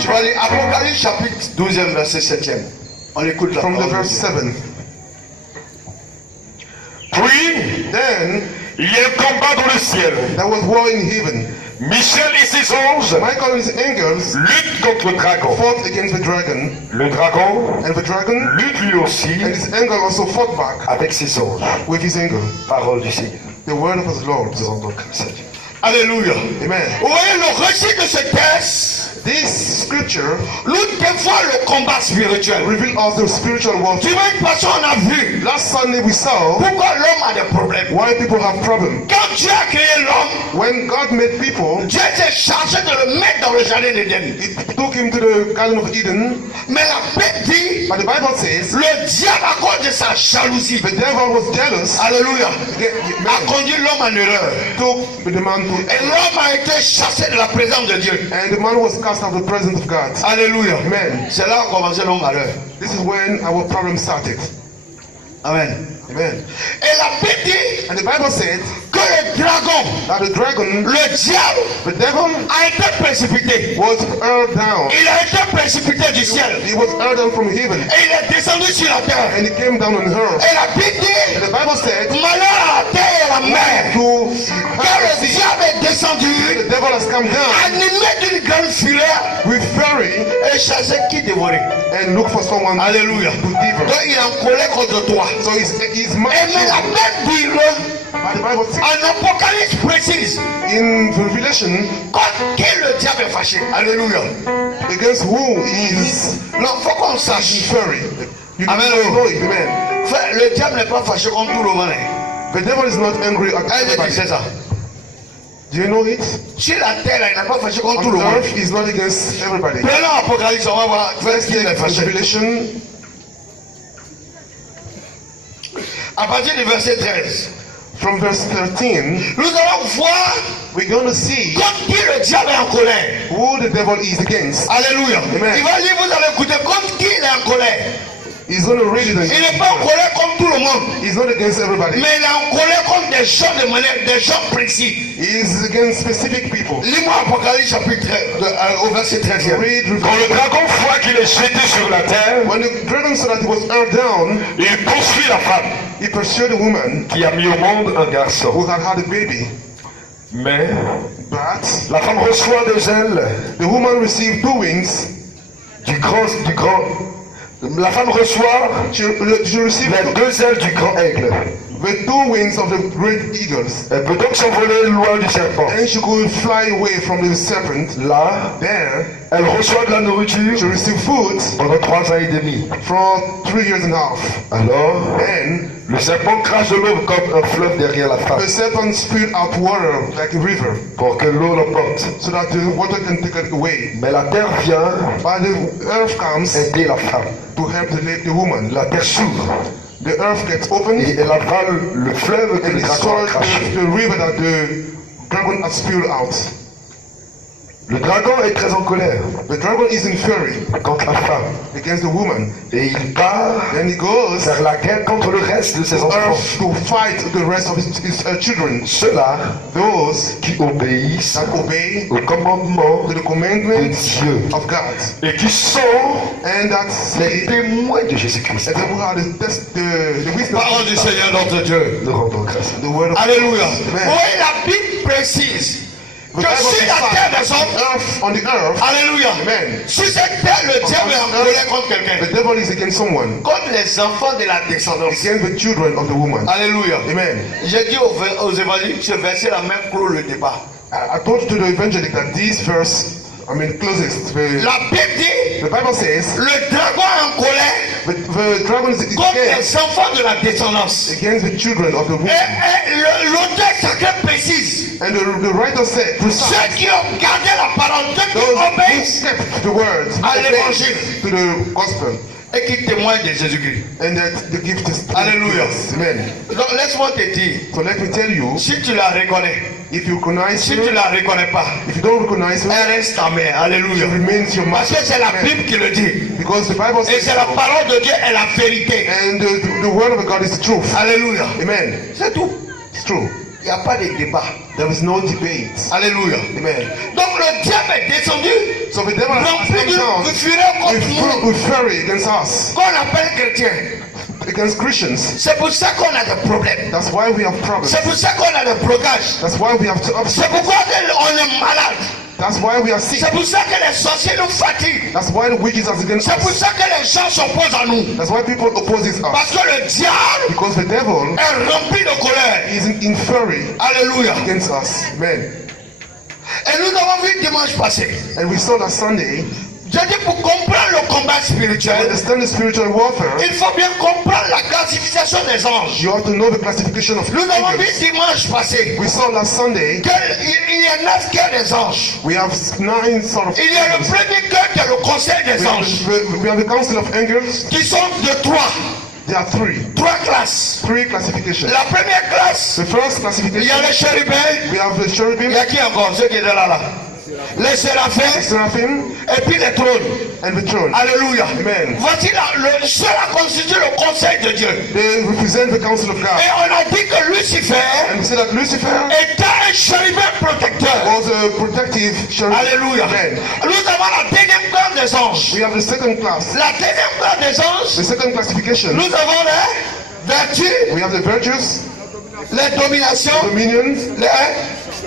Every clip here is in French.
Tu vas lire Apocalypse chapitre 12e, verset 7e. On écoute la From the parole de verse Dieu. 7. Puis, Then il y a un combat dans le ciel. there was war in heaven. Michel et ses anges Michael and his angels luttent contre le dragon. fought against the dragon, Le dragon and the dragon lutte lui aussi and his angel also fought back avec ses anges. with his angel. Parole du Seigneur. The word of his Lord. Nous rendons grâce à Dieu. Alléluia. Amen. Vous voyez le récit de ce texte This scripture nous dévoile le combat spirituel. reveals us the spiritual Tu warfare. vois, une personne, on a vu Last Sunday we saw pourquoi l'homme a des problèmes. why people have problems. Quand Dieu a créé l'homme, When God made people, Dieu s'est chargé de le mettre dans le jardin d'Éden. He took him to the Garden of Eden. Mais la Bible dit, But the Bible says le diable à cause de sa jalousie, the devil was jealous, alléluia, a conduit l'homme en erreur. took the man to, Et l'homme a été chassé de la présence de Dieu. and the man was cast out of the presence of God. Alléluia. Amen. C'est là où commençait nos malheurs. This is when our problem started. Amen. Amen. Et la Bible dit And the Bible said que le dragon, that the dragon, le diable, the devil, a été précipité. was hurled down. Il a été précipité du ciel. He was hurled down from heaven, Et il est descendu sur la terre. and he came down on her. Et la Bible dit, And the Bible said malheur à la terre et à la mer. to Car le diable est descendu, the devil has come down animé d'une grande fureur, with fury et chassé qui dévorer. and look for someone Alléluia. to devour. Donc il est en colère contre toi. So he's Et mad. mais la Bible dit, But the Bible says en Apocalypse précise, in Revelation contre qui le diable est fâché. Alléluia. against who is Non, il faut qu'on sache. fury. You Amen. know it, amen. Frère, le diable n'est pas fâché contre tout le monde. The devil is not angry at Est-ce que tu everybody. sais ça? Do you know it? Sur la terre, là, il n'est pas fâché contre On tout le monde. earth is not against everybody. Prenons Apocalypse, on va voir. Let's Qui get est fâché. Revelation À partir du verset 13, from verse 13. nous allons voir We're going to see contre qui le diable est en colère. who the devil is against. Alléluia. Amen. Il va dire, vous allez écouter contre qui il est en colère. He's going to read it Il again. n'est pas en colère contre tout le monde, He's not against everybody. mais il est en colère contre des gens de manière, des gens précis. He's against specific people. Lis-moi Apocalypse chapitre 13, au verset 13. Read Quand le Revelation. dragon voit qu'il est jeté sur la terre, When the dragon saw that he was hurled down, il poursuit la femme he pursued the woman qui a mis au monde un garçon. who had had a baby. Mais But la femme reçoit des ailes the woman received two wings. du grand. La femme reçoit She received les deux ailes du grand aigle. the two wings of the great eagles. Elle peut donc s'envoler loin du serpent. And she could fly away from the serpent. Là, There, elle reçoit de la she nourriture received food pendant 3 ans et demi. for 3 years and a half. Alors, And le serpent crache de l'eau comme un fleuve derrière la femme the serpent spewed out water like a river pour que l'eau l'emporte. so that the water can take it away. Mais la terre vient But the earth comes aider la femme. to help the woman. La terre s'ouvre The earth gets opened et elle avale le fleuve que and le it dragon a swallowed craché. the river that the dragon had spewed out. Le dragon est très en colère The dragon is in fury contre la femme against the woman. et il part Then he goes vers la guerre contre le reste de ses to enfants. earth to fight the rest of his children. Ceux-là Those qui obéissent that obey au commandement to the de commandments Dieu of God. et qui sont And that les témoins de Jésus-Christ. and who are the witness Parole du Seigneur notre Dieu. Nous rendons grâce. the word of Alléluia. Amen. Oui, la Bible précise The que Bible sur la terre des says hommes, on the earth, alléluia, Amen. sur cette terre, le diable est en colère contre quelqu'un. The devil is against someone, Contre les enfants de la descendance. against the children of the woman. Alléluia. Amen. J'ai dit aux évangéliques, ce verset la même clôt le débat. I told to the evangelic that this verse, closest. La Bible dit, The Bible says le dragon est en colère the dragon is contre against, les enfants de la descendance. against the children of the woman. Et l'auteur sacré précise, And the writer said, ceux qui ont gardé la parole, ceux qui those who obéissent kept the word à l'évangile to the gospel, et qui témoignent de Jésus-Christ. and that the gift is Alléluia. Amen. Donc laisse-moi te dire, So let me tell you, si tu la reconnais, if you recognize si her, tu la reconnais pas, if you don't recognize her, elle reste ta mère. Alléluia. it remains your Parce master. que c'est la Amen. Bible qui le dit. Because the Bible Et says c'est la so. parole de Dieu et la vérité. And the word of God is the truth. Alléluia. Amen. C'est tout. It's true. Il n'y a pas de débat. There is no debate. Alléluia. Amen. Donc le diable est descendu. So the devil has Rempli come down de fureur contre nous. with fury against us, Qu'on appelle chrétiens. against Christians. C'est pour ça qu'on a des problèmes. That's why we have problems. C'est pour ça qu'on a des blocages. That's why we have C'est obstacles. pourquoi on est malade. That's why we are sick. C'est pour ça que les sorciers nous fatiguent. That's why the wicked are against C'est pour us. ça que les gens s'opposent à nous. That's why people oppose us. Parce que le diable Because the devil est rempli de colère. is in fury Alléluia. against us. Amen. Et nous avons vu dimanche passé. And we saw that Sunday, J'ai dit pour comprendre le combat to spirituel, understand the spiritual warfare, il faut bien comprendre la classification des anges. you have to know the classification of Nous avons vu angels. dimanche passé We saw last Sunday, qu'il y a 9 cœurs des anges. we have 9 sort of Il y a le angels. premier cœur qui est le conseil des anges, We have the council of angels. qui sont de 3 There are classes. 3 classifications. La première classe, The first il y a classification, les chérubins. we have the Il cherubim, y a qui encore? Ceux qui étaient là. Les séraphins seraphim, et puis les trônes. and the throne. Alléluia. Amen. Voici cela constitue le conseil de Dieu. They represent the council of Et God. on a dit que Lucifer And we say that Lucifer était un chérubin protecteur. was a protective cherubim. Alléluia. Amen. Nous avons la deuxième classe des anges. We have the second class. La deuxième classe des The anges, second classification, nous avons les vertus, we have the virtues, les dominations, dominion, les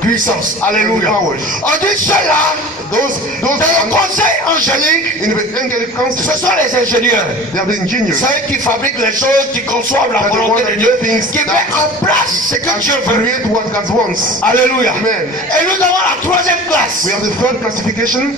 puissances. Alléluia. powers. On dit cela Those dans le are conseil angélique. in the angelic council. Ce sont les ingénieurs. They are the engineers. Ceux qui fabriquent les choses, qui conçoivent la That the volonté one de that Dieu, do things qui that- mettent en place ce que And Dieu veut. create what God wants. Alléluia. Amen. Et nous avons la troisième classe. We have the third classification,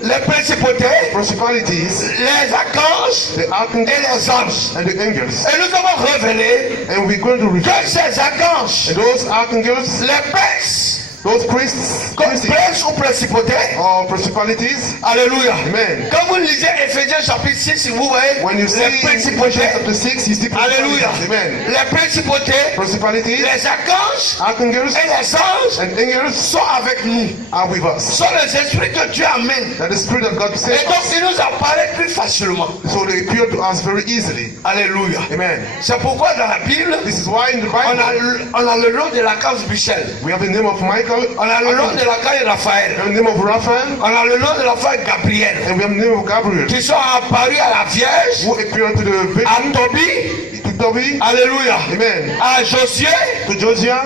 Les principautés, principalities, les archanges the et archangels les anges. and the angels. Et nous avons révélé And we're going to reveal que ces archanges, and those archangels, les princes, those priests, princes ou principautés, or principalities. alléluia. Amen. Quand vous lisez Éphésiens chapitre 6, vous voyez When you see les in Ephesians principautés, chapter 6, you see alléluia. principalities. Amen. Les principautés, Principalities, les archanges archangels, et les anges and angels sont avec nous. are with us. Sont les esprits que Dieu amène. That the Spirit of God Et saves donc us. ils nous apparaissent plus facilement. So they appear to us very easily. Alléluia. Amen. C'est pourquoi dans la Bible, This is why in the Bible on a le nom de l'archange Michel. we have the name of Michael, On a le nom de l'archange Raphaël. we have the name of Raphael, On a le nom de l'archange Gabriel. and we have the name of Gabriel, Qui sont apparus à la Vierge, who appeared to the à Virgin, Tobie, to Toby, alléluia, Amen, à Josué, to Josiah.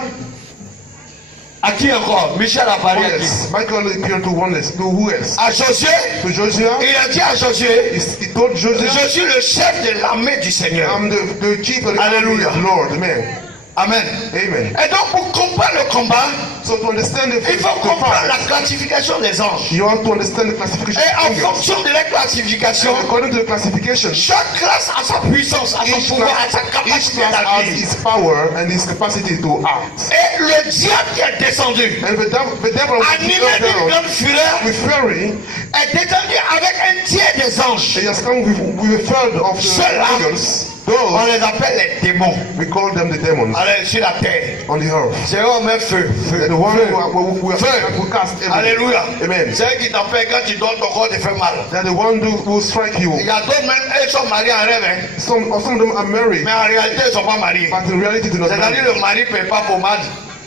à qui encore? Michel apparu à qui? Yes, Michael appeared to one less. To who else? À Josué, To Josiah. il a dit à Josué, He told Josiah, je suis le chef de l'armée du Seigneur. I'm the chief of the army Hallelujah. of the Lord. Amen. Amen. Amen. Et donc pour comprendre le combat, So to understand il faut the comprendre la part, classification des anges. you have to understand the classification Et en of angels. fonction de la classification, And according to the classification, chaque classe a sa puissance, a son each pouvoir, a sa class capacité has d'agir. its power and its capacity to act. Et le diable qui est descendu, And the devil animé d'une grande fureur, with fury, est descendu avec un tiers des anges. he has come with a third of the Ceux-là, angels. on Those, les appelle les démons. we call them the demons Allez, sur la terre. on the earth. C'est eux qui mettent feu. They're the one who cast everything. Alléluia. Amen. C'est eux qui t'empêchent quand tu dors, ton corps te fait mal. They're the one who strike you. Il y a d'autres même, elles sont mariées en rêve, hein. Some of them are married, Mais en réalité, ils ne sont pas mariés. but in reality do not C'est-à-dire marry. le mari ne paye pas pour mal.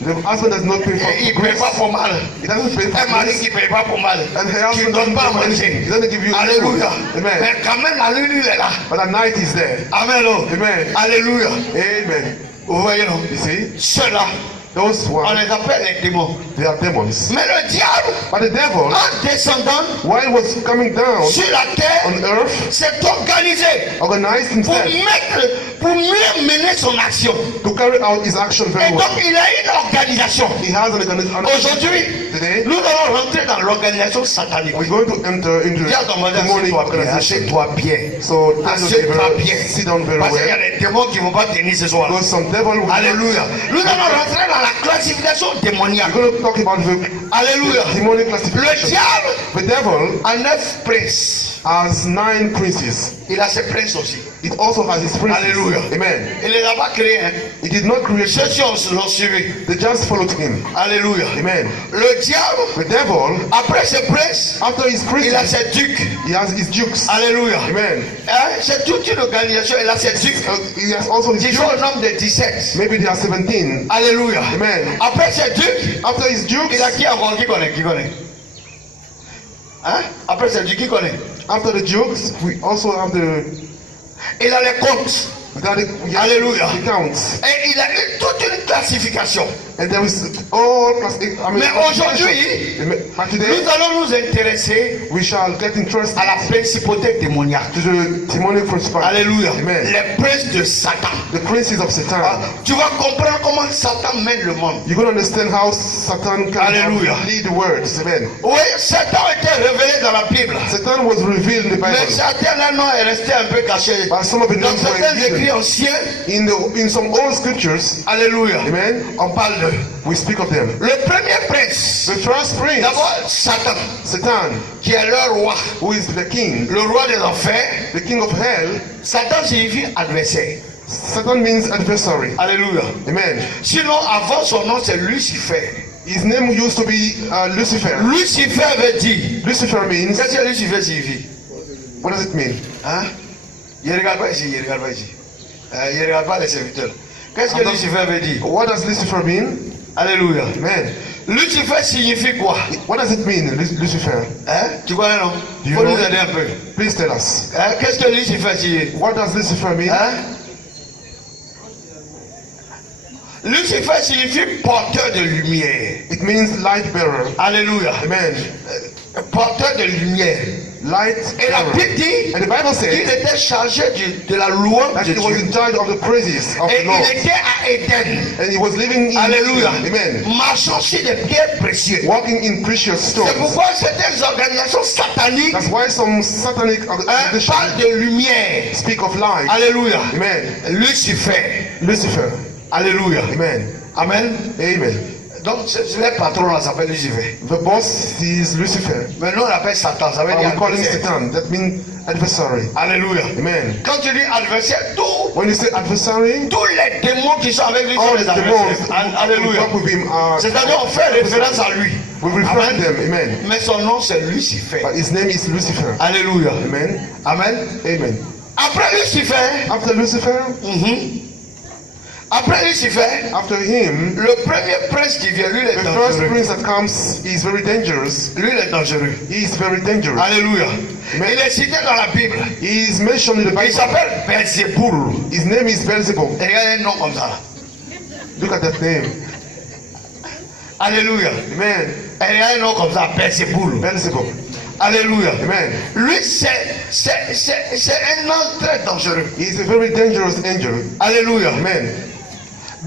The husband does not pay for Il ne paye pas pour mal. He doesn't pay for Un mari this. qui ne paye pas pour mal. And her Qui ne husband donne doesn't pas à pay for anything. He manger. doesn't give you Alléluia. food. Amen. Mais quand même, la lune, il est là. But at night he's there. Amen. Oh. Amen. Alléluia. Amen. Vous voyez, non? You see? Ceux-là, Those on ones, les appelle les démons. they are demons. Mais le diable, But the devil, en descendant while he was coming down sur la terre, on earth, s'est organisé organized pour himself pour mieux mener son action. to carry out his action Et very donc, well. il a une organisation. He has an organization. Aujourd'hui, Today, nous allons rentrer dans l'organisation satanique. we're going to enter into Dis à ton voisin, demonic assieds-toi bien, organization. assieds-toi bien. So tell us Assieds-toi bien. sit down very Parce qu'il y a well. des démons qui ne vont pas tenir ce soir. Because some devil will Alléluia. Nous allons rentrer dans la classification démoniaque. We're going to talk about the Alléluia. demonic Le classification. diable The devil a 9 princes. has 9 princes. Il a ses princes aussi. It also has his princes. Alléluia. Amen. Il ne les a pas créés. Hein. He did not create them. Ceux-ci l'ont suivi. They just followed him. Alléluia. Amen. Le diable, The devil, après ses princes, after his princes, il a ses ducs. he has his dukes. Alléluia. Amen. Hein? C'est toute une organisation. Il a ses ducs. He has also his Disons dukes. au nombre de 17. Maybe they are 17. Alléluia. Amen. Après ses ducs, After his dukes, il a qui encore qui connaît? Hein? Après ses ducs, qui connaît? after the dukes, we also have the Il a les comptes. Alléluia. the counts. Et il a eu toute une classification. And there is all class. Mais aujourd'hui, but today, nous allons nous intéresser we shall get interested à la principauté démoniaque. to the demonic principality. Alléluia. Amen. Les princes de Satan. The princes of Satan. Ah, tu vas comprendre comment Satan mène le monde. You're going to understand how Satan can Alléluia. lead the words. Amen. Oui, Satan a été révélé dans la Bible. Satan was revealed in the Mais Bible. certains nom est resté un peu caché. But some of the Dans names were certains écrits hidden. anciens, In some old scriptures, alléluia, amen, on parle de. we speak of them. Le premier prince, The first prince, d'abord Satan, Satan, qui est le roi, who is the king, le roi des enfers. the king of hell. Satan signifie adversaire. Satan means adversary. Alléluia. Amen. Sinon, avant son nom, c'est Lucifer. His name used to be Lucifer. Lucifer veut dire. Lucifer means, Qu'est-ce que Lucifer signifie? what does it mean? Hein? Il ne regarde pas ici, il ne regarde pas ici. Il ne regarde pas les serviteurs. Qu'est-ce que Lucifer veut dire? What does Lucifer mean? Alléluia. Amen. Lucifer signifie quoi? What does it mean, Lucifer? Hein? Tu connais non? Il You faut know? nous aider un peu. Please tell us. Hein? Qu'est-ce que Lucifer signifie? What does Lucifer mean? Hein? Lucifer signifie porteur de lumière. It means light bearer. Alléluia. Amen. Porteur de lumière. Light Et la bearer. Bible dit And the Bible qu'il says était chargé de la louange that de he was Dieu. in charge of the praises of Et the Lord. il était à Éden. And he was living in Alléluia. Amen. Marchant sur des pierres précieuses. Walking in precious C'est stones. pourquoi certaines organisations sataniques That's why some satanic organizations parlent de lumière. speak of light. Alléluia. Amen. Lucifer. Lucifer. Alléluia. Amen. Amen. Amen. Donc, le patron là s'appelle Lucifer. The boss is Lucifer. Mais nous on l'appelle Satan. Ça veut And dire we call him adversaire. Satan. That means adversary. Alléluia. Amen. Quand tu dis adversaire, When you say adversary, tous les démons qui sont avec lui sont all les the demons adversaires. who Alléluia. work with him are, C'est-à-dire on fait référence à lui. we refer to Amen. them. Amen. Mais son nom c'est Lucifer. But his name is Lucifer. Alléluia. Amen. Amen. Amen. Après Lucifer, After Lucifer, après Lucifer, after him, le premier prince qui vient, lui il est the first dangereux. prince that comes is very dangerous. Lui il est dangereux. He is very dangerous. Alléluia. Amen. Il est cité dans la Bible. He is mentioned in the Il Bible. s'appelle Belzéboul. His name is Beelzebub. Et regardez un nom comme ça. Look at that name. Alléluia. Amen. Et regardez un nom comme ça, Belzéboul. Beelzebub. Alléluia. Amen. Lui c'est un nom très dangereux. He is a very dangerous angel. Alléluia. Amen.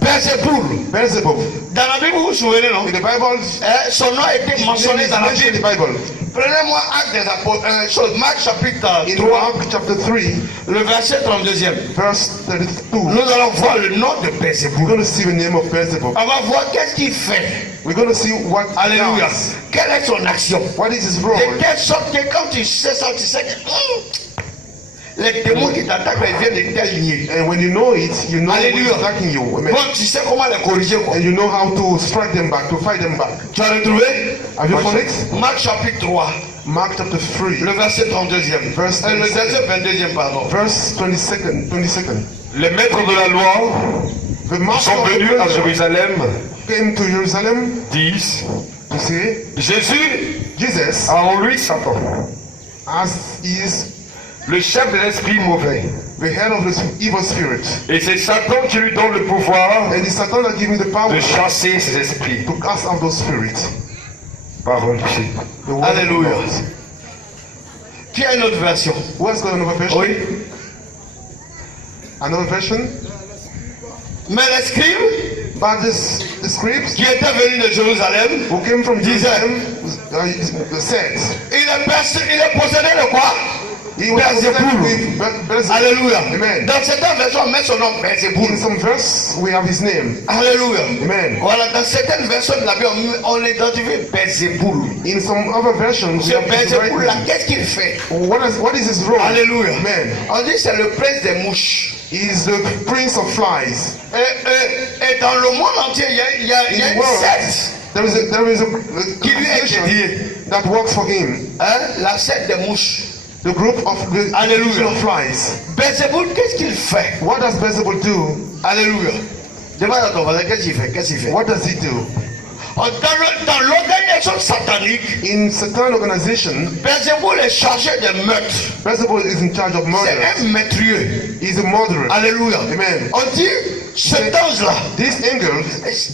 Belzéboul. Beelzebub. Dans la Bible, vous vous souvenez, non? In the Bible, Son nom a été his name mentionné is dans la mentioned in the Bible. Bible. Prenez-moi Actes des Apôtres, Marc chapitre In 3, Mark chapter 3, le verset 32e. verse 32, Nous allons voir le nom de we're Belzéboul. going to see the name of Beelzebub. On va voir qu'est-ce qu'il fait. We're going to see what he Alléluia. does. Quelle est son action? What is his role? De telle sorte que quand tu sais ça, tu sais que les démons qui t'attaquent ils viennent de telle lignée. And when you know it, you know who is Alléluia. attacking you. Amen. Bon, tu sais comment les corriger, quoi. And you know how to strike them back, to fight them back. Tu as retrouvé? Have you found it? Marc chapitre 3, Mark chapter 3, le verset 32e. Verse Le verset 22e, pardon. verse 22nd. Les maîtres de la loi The master sont of the venus à temple Jérusalem, came to Jerusalem disent, to say, Jésus Jesus, a en lui Satan, as is le chef de l'esprit mauvais. the head of the evil spirit. Et c'est Satan qui lui donne le pouvoir And it's Satan that gave me the power de chasser ces esprits. to cast out those spirits. Parole du Seigneur. The word of Alléluia. God. Qui a une autre version? Who has got another version? Oui. Another version? Mais les scribes But the scribes qui étaient venus de Jérusalem, who came from Disait. Jerusalem said, il est possédé de quoi? He was presented Beelzebul. with Beelzebul. Alléluia. Amen. Dans certaines versions, on met son nom Beelzebul. In some verse, we have his name. Alléluia. Amen. Voilà, dans certaines versions de la Bible, on identifie Beelzebul. In some other versions, we Ce have his right Beelzebul là, name. qu'est-ce qu'il fait? What is his role? Alléluia. Amen. On dit c'est le prince des mouches. He is the prince of flies. Et dans le monde entier, il y a In une the world, secte. there is a Qui lui est organization dédié. that works for him. Hein? La secte des mouches. The group of the Hallelujah. division of flies. Beelzebul, qu'est-ce qu'il fait? What does Beelzebul do? Alléluia. Demande à ton voisin, qu'est-ce qu'il fait? Qu'est-ce qu'il fait? What does he do? Dans l'organisation satanique, In Satan organization, Beelzebul est chargé de meurtre. Beelzebul is in charge of murder. C'est un meurtrieux. He's a murderer. Alléluia. Amen. On dit, cet ange-là, This angel,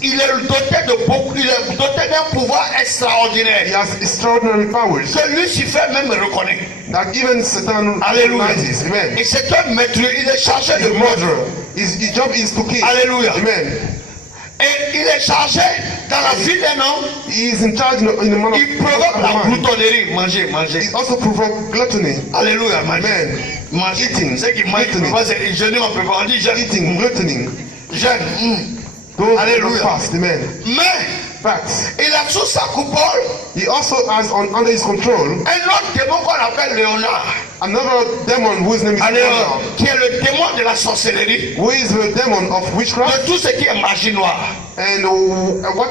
il est doté de beaucoup, il est doté d'un pouvoir he extraordinaire has extraordinary powers que Lucifer même reconnaît. that even Satan Alléluia. recognizes. Amen. Et c'est un meurtrieux, il est chargé He's de a meurtre. murderer. His job is to kill. Alléluia. Amen. Et il est chargé dans la vie d'un homme, He is in charge in the man il provoque la of man. gloutonnerie. Manger, manger. He also provokes gluttony. Alléluia, manger. Amen. Manger. Eating. Ceux qui mangent, Gluttony. jeûner, on peut pas. On dit jeûne. Eating, gluttony. Jeûne. Those Alléluia. who fast. Amen. Mais Facts. il a sous sa coupole He also has under his control un autre démon qu'on appelle Léonard. another demon whose name is Alléluia. Leonard, Qui est le démon de la sorcellerie, who is the demon of witchcraft, de tout ce qui est magie noire. and what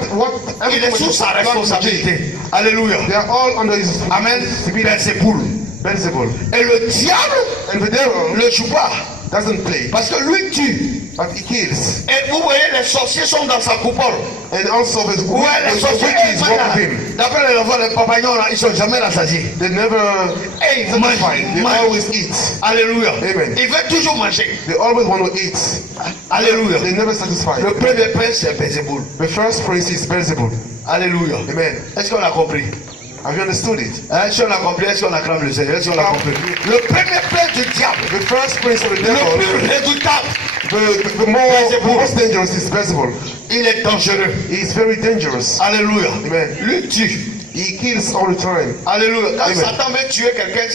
Il est sous sa responsabilité. Alléluia. They are all under his Amen. Beelzebul. Beelzebul. Et le diable And the devil ne joue pas. doesn't play, Parce que lui tue. but he kills. Et vous voyez, les sorciers sont dans sa coupole. And also the Ouais, les sorciers, witches walk with him. d'après les enfants, les compagnons, là, ils sont jamais rassasiés. They never Et ils mangent, satisfied. ils They mangent. always eat. Alléluia. Amen. Ils veulent toujours manger. They always want to eat. Alléluia. They never satisfy. Le premier prince, c'est Beelzebul. The first prince is Beelzebul. Alléluia. Amen. Est-ce qu'on a compris? Have you understood it? Est-ce qu'on a compris? Est-ce qu'on acclame le Seigneur? Est-ce qu'on a compris? Le premier prince du diable, The first prince of the le devil, plus redoutable, the most dangerous is Beelzebul. il est dangereux. He is very dangerous. Alléluia. Amen. Lui tue. He kills all the time. Alléluia. Quand Amen. Satan veut tuer quelqu'un,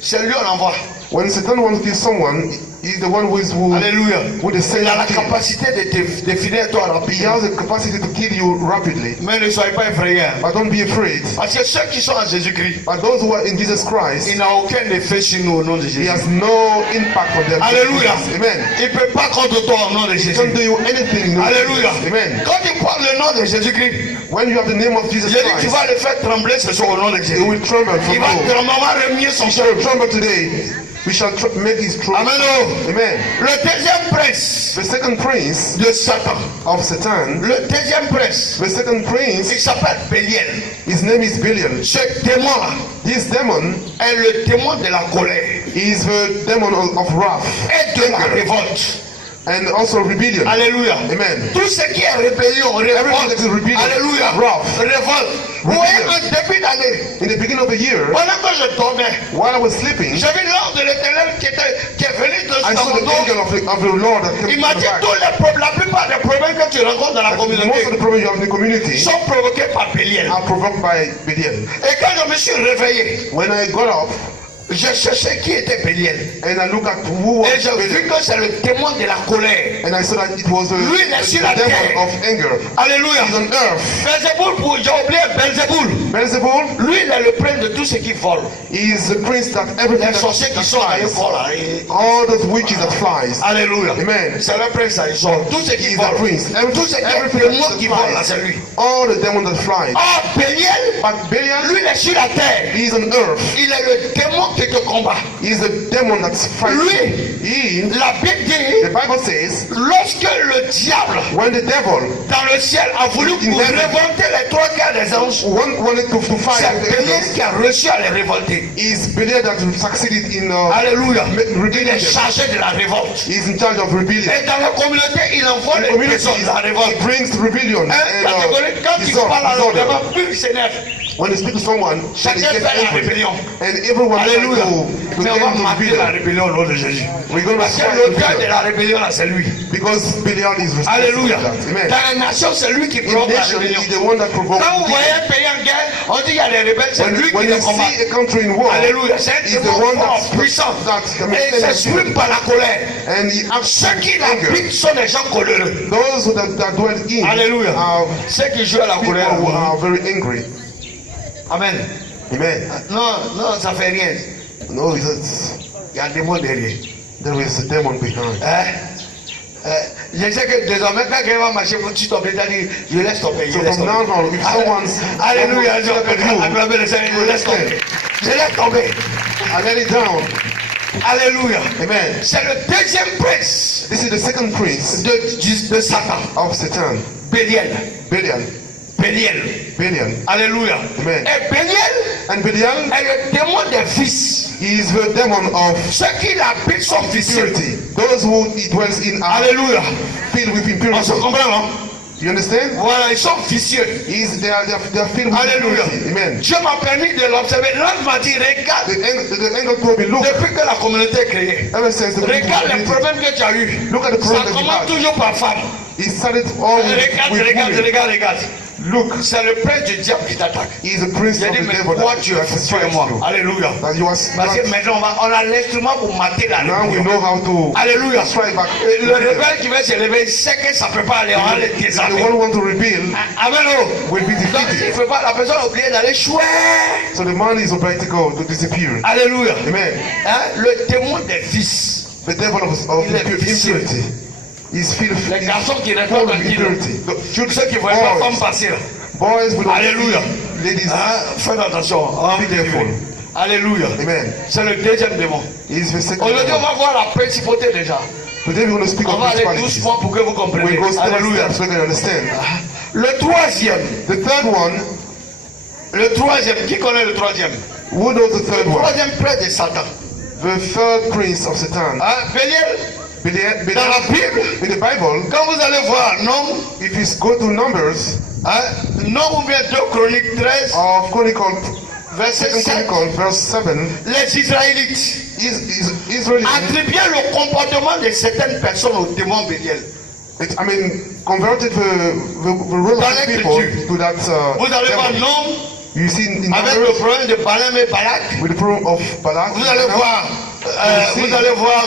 c'est lui on envoie. When Satan wants to kill someone, he's the one Alléluia. who the Il a la Satan. capacité de finir toi He rapidement. has the capacity to kill you rapidly. Mais ne soyez pas effrayés. But don't be afraid. Parce que ceux qui sont en Jésus-Christ, But those who are in Jesus il Christ, n'a aucun effet sur nous au nom de he Jésus. has no impact on them. Alléluia. Amen. Il ne peut pas contre toi au nom de He Jésus. can't do you anything. No. Alléluia. Amen. Quand il parle le nom de Jésus-Christ, When you have the name of Jesus j'ai dit tu Christ, vas le faire trembler ce soir au nom de he Jésus. will tremble from Il va you. normalement remuer son He cœur. shall tremble today. We shall make his truth. Amen. Oh. Amen. Le deuxième prince The second prince de Satan, of Satan, le deuxième prince, the second prince, il s'appelle Béliel. his name is Belial. Ce démon-là This demon est le démon de la colère is the demon of wrath et de la révolte. and also rebellion. Alléluia. Amen. Tout ce qui est rébellion, Everything révolte. that is rebellion, Alléluia. wrath. Révolte. Vous voyez, en début d'année, In the beginning of the year, pendant que je dormais, while I was sleeping, j'ai vu l'ange de l'Éternel qui est venu de I dans saw mon the dos. angel of the Lord that came Il to m'a my dit back. tous les problèmes, la plupart des problèmes que tu rencontres dans la Most of communauté the problems you have in the community sont provoqués par Béliel. are provoked by Belial. Et quand je me suis réveillé, When I got up j'ai cherché qui était Béliel. and I looked at who was Et j'ai vu Belial, que c'est le témoin de la colère. and I saw that it was Lui, il est sur la the demon terre. of anger. Alléluia. He's on earth. Beelzebul, j'ai oublié Beelzebul. Beelzebul Lui, il est le prince de tout ce qui vole. is the prince that everything Les sorciers that qui sont à flies, l'école. Là, et- all those witches that flies. Alléluia. Amen. C'est le prince, là, ils sont. Tout ce qui He's the vole. prince. Tout ce qui est Everything le monde that qui vole, là, flies. c'est lui. All the demons that fly. Ah, Béliel, But Belial, lui, il est sur la terre. he is on earth. Il est le démon qui te combat. He is the demon that fights. Lui, He, la Bible the dit, Bible says, lorsque le diable when the devil dans le ciel a voulu révolter les trois quarts des anges, wanted to fight c'est the Béliel angels, qui a réussi à les révolter. is Belial that succeeded in Alléluia. Il est rebellion. chargé de la révolte. He is in charge of rebellion. Et dans la communauté, il envoie les Community, personnes de la révolte. he brings rebellion Un and catégorie, quand il disorder. parle à disorder. l'autre, plus il s'énerve. When you speak to someone, they Chacun get fait la angry. rébellion. And everyone tries Alléluia. to Mais on va get mater la rebellion. rébellion au nom de Jésus. We're going to Parce que fight l'auteur de rebellion. la rébellion là, c'est lui. Because Belial is responsible Alléluia. for that. Amen. Dans la nation, c'est lui qui In provoque la nation, rébellion. he's the one that provoked Quand vous the- voyez un pays en guerre, on dit qu'il y a des rebelles, c'est lui When qui les you combat. see a country in war, Alléluia. C'est un he's the démon one fort, that's puissant. Et il that s'exprime par la colère. and he acts Ceux qui anger. l'habitent sont des gens coléreux. Those that dwell in Alléluia. are Ceux qui jouent à la people colère. who are very angry. Amen. Amen. Non, non, ça fait rien. No, it's, Il y a un démon derrière. there is a demon behind. Je sais que désormais, quand quelqu'un va marcher, tu tombes, tu dis, je laisse tomber. So Je laisse from tomber. now on, if someone's Alléluia. Je step at you, acclamer le Seigneur, je laisse tomber. Je laisse tomber. I let it down. Alléluia. Amen. C'est le deuxième prince This is the second prince de Satan. of Satan, Béliel. Belial. Béliel. Belial. Alléluia. Amen. Et Béliel And Belial est le démon des fils. is the demon of Ceux qui l'habitent sont vicieux. impurity. Those who he dwells in are Alléluia. filled with On se impurity. comprend, non? You understand? Voilà, ils sont vicieux. They are filled with Alléluia. impurity. Amen. Dieu m'a permis de l'observer. L'ange m'a dit, regarde, The angel told me, look, depuis que la communauté est créée, ever since the regarde les community, problèmes que tu as eus. Look at the Ça problem that you commence had. toujours par femme. He started all with women. Regarde. Look, C'est le prince du diable qui t'attaque. he is a prince J'ai of dit, the mais devil pourquoi that tu es foutu de moi? Alléluia. That you are Parce que maintenant, on a l'instrument pour mater la now we rébellion. know how to Alléluia. strike back. Le rebelle qui va se lever, il sait que ça ne peut pas aller, on va le The désarmer. one who want to rebel Amen. Oh. will be Donc, s'il defeated. ne fait pas, la personne a oublié d'aller chouer. So the man is about to go to disappear. Alléluia. Amen. Hein? Le témoin des fils. The devil of Il est vicieux. impurity is filled Les garçons qui full répondent of à qui? impurity. Tous ceux qui ne voient pas femme passer là. Boys will Alléluia. ladies. Hein? Faites attention. Hein? Be careful. Alléluia. Amen. C'est le deuxième démon. He is the second Aujourd'hui, on demon. va voir la principauté déjà. Today we're going to speak On of va aller principalities. doucement pour que vous compreniez. We go step by Alléluia. step so you can understand. Le troisième. The third one, Le troisième. Qui connaît le troisième? who knows the third Le one? troisième prince de Satan. The third prince of Satan. Hein? Béliel. Belial, Dans la Bible, in the Bible, quand vous allez voir Nom, if you go to Numbers hein, Nom ou bien 2 Chroniques 13, of Chronicle, verset 2 7, Chronicle, verse 7, les Israélites Israel, attribuaient le comportement de certaines personnes au démon Béliel. converted the rule Dans of the people l'écriture. to that Vous allez voir devil. Nom You see in avec le Numbers problème de Balaam et Balak. with the problem of Balak. Vous allez voir,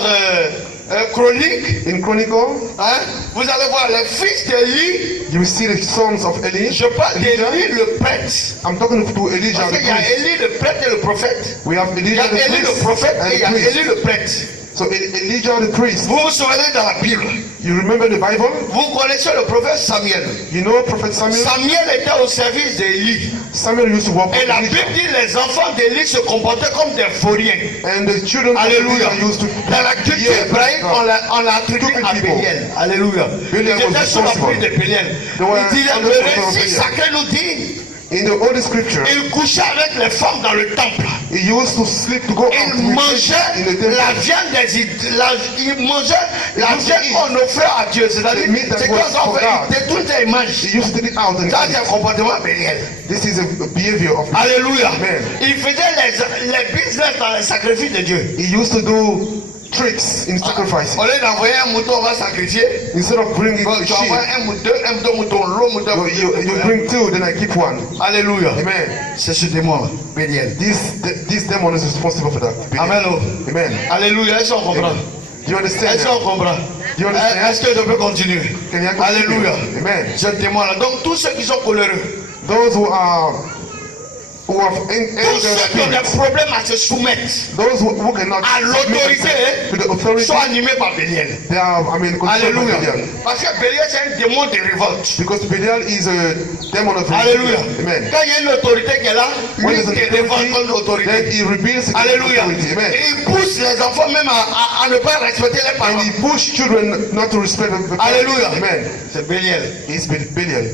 Chronique. In Chronicle, Hein? Vous allez voir les fils d'Élie. you see the sons of Eli. Je parle Elijah. d'Élie le prêtre. I'm talking to Elijah Parce the qu'il y a priest. Élie le prêtre et le prophète. We have Il y a Elijah the Élie le priest prophète and et il y the a priest. Élie le prêtre. So Elijah the priest. Vous vous souvenez dans la Bible, You remember the Bible? vous connaissez le prophète Samuel. You know Prophet Samuel? Samuel était au service d'Élie. Samuel used to walk Et with la Bible Elijah. dit les enfants d'Élie se comportaient comme des vauriens. And the children of Alléluia. Elijah used to Dans la culture hébraïque, on l'a attribué Stupid à people. Béliel. Alléluia. Béliel Ils was étaient sous la responsible. pluie de Béliel. They were Il disait, under le the control of récit Béliel. sacré nous dit, In the Holy Scripture, il couchait avec les femmes dans le temple. he used to sleep to go out Il with them mangeait in the temple. la viande il mangeait la viande qu'on offrait à Dieu. C'est-à-dire, The meat that c'est was quand on for fait, God. il détruit et il mange. He used to take it out and Ça, eat c'est un it. comportement béliel. This is a behavior of Alléluia. Amen. Il faisait les business dans les sacrifices de Dieu. He used to do tricks in sacrifices. Au lieu d'envoyer un mouton, on va sacrifier. Instead of bringing Tu a sheep, envoies deux moutons, l'eau mouton. you bring two, then I keep one. Alléluia. Amen. C'est ce démon, béliel. This demon is responsible for that. Amen. Oh. Amen. Alléluia. Est-ce qu'on comprend? Do you understand? Est-ce qu'on comprend? Do you understand? Est-ce que je peux continuer? Can you continue? Alléluia. Amen. Ce démon-là. Donc, tous ceux qui sont coléreux, Those who have tous anger ceux qui ont des spirits, problèmes à se soumettre those who cannot à l'autorité to the authority, sont animés par Béliel. they are, controlled by Alléluia. Belial. Parce que Béliel, c'est un démon de révolte. Because Belial is a demon of Alléluia. rebellion. Amen. Quand il y a une autorité qui est là, When lui there's qui an révolte contre authority, then l'autorité. he rebels against Alléluia. authority. Amen. Et il pousse les enfants même à ne pas respecter les And parents. he pushed children not to respect the parents. Alléluia. Amen. C'est Béliel. He's Belial.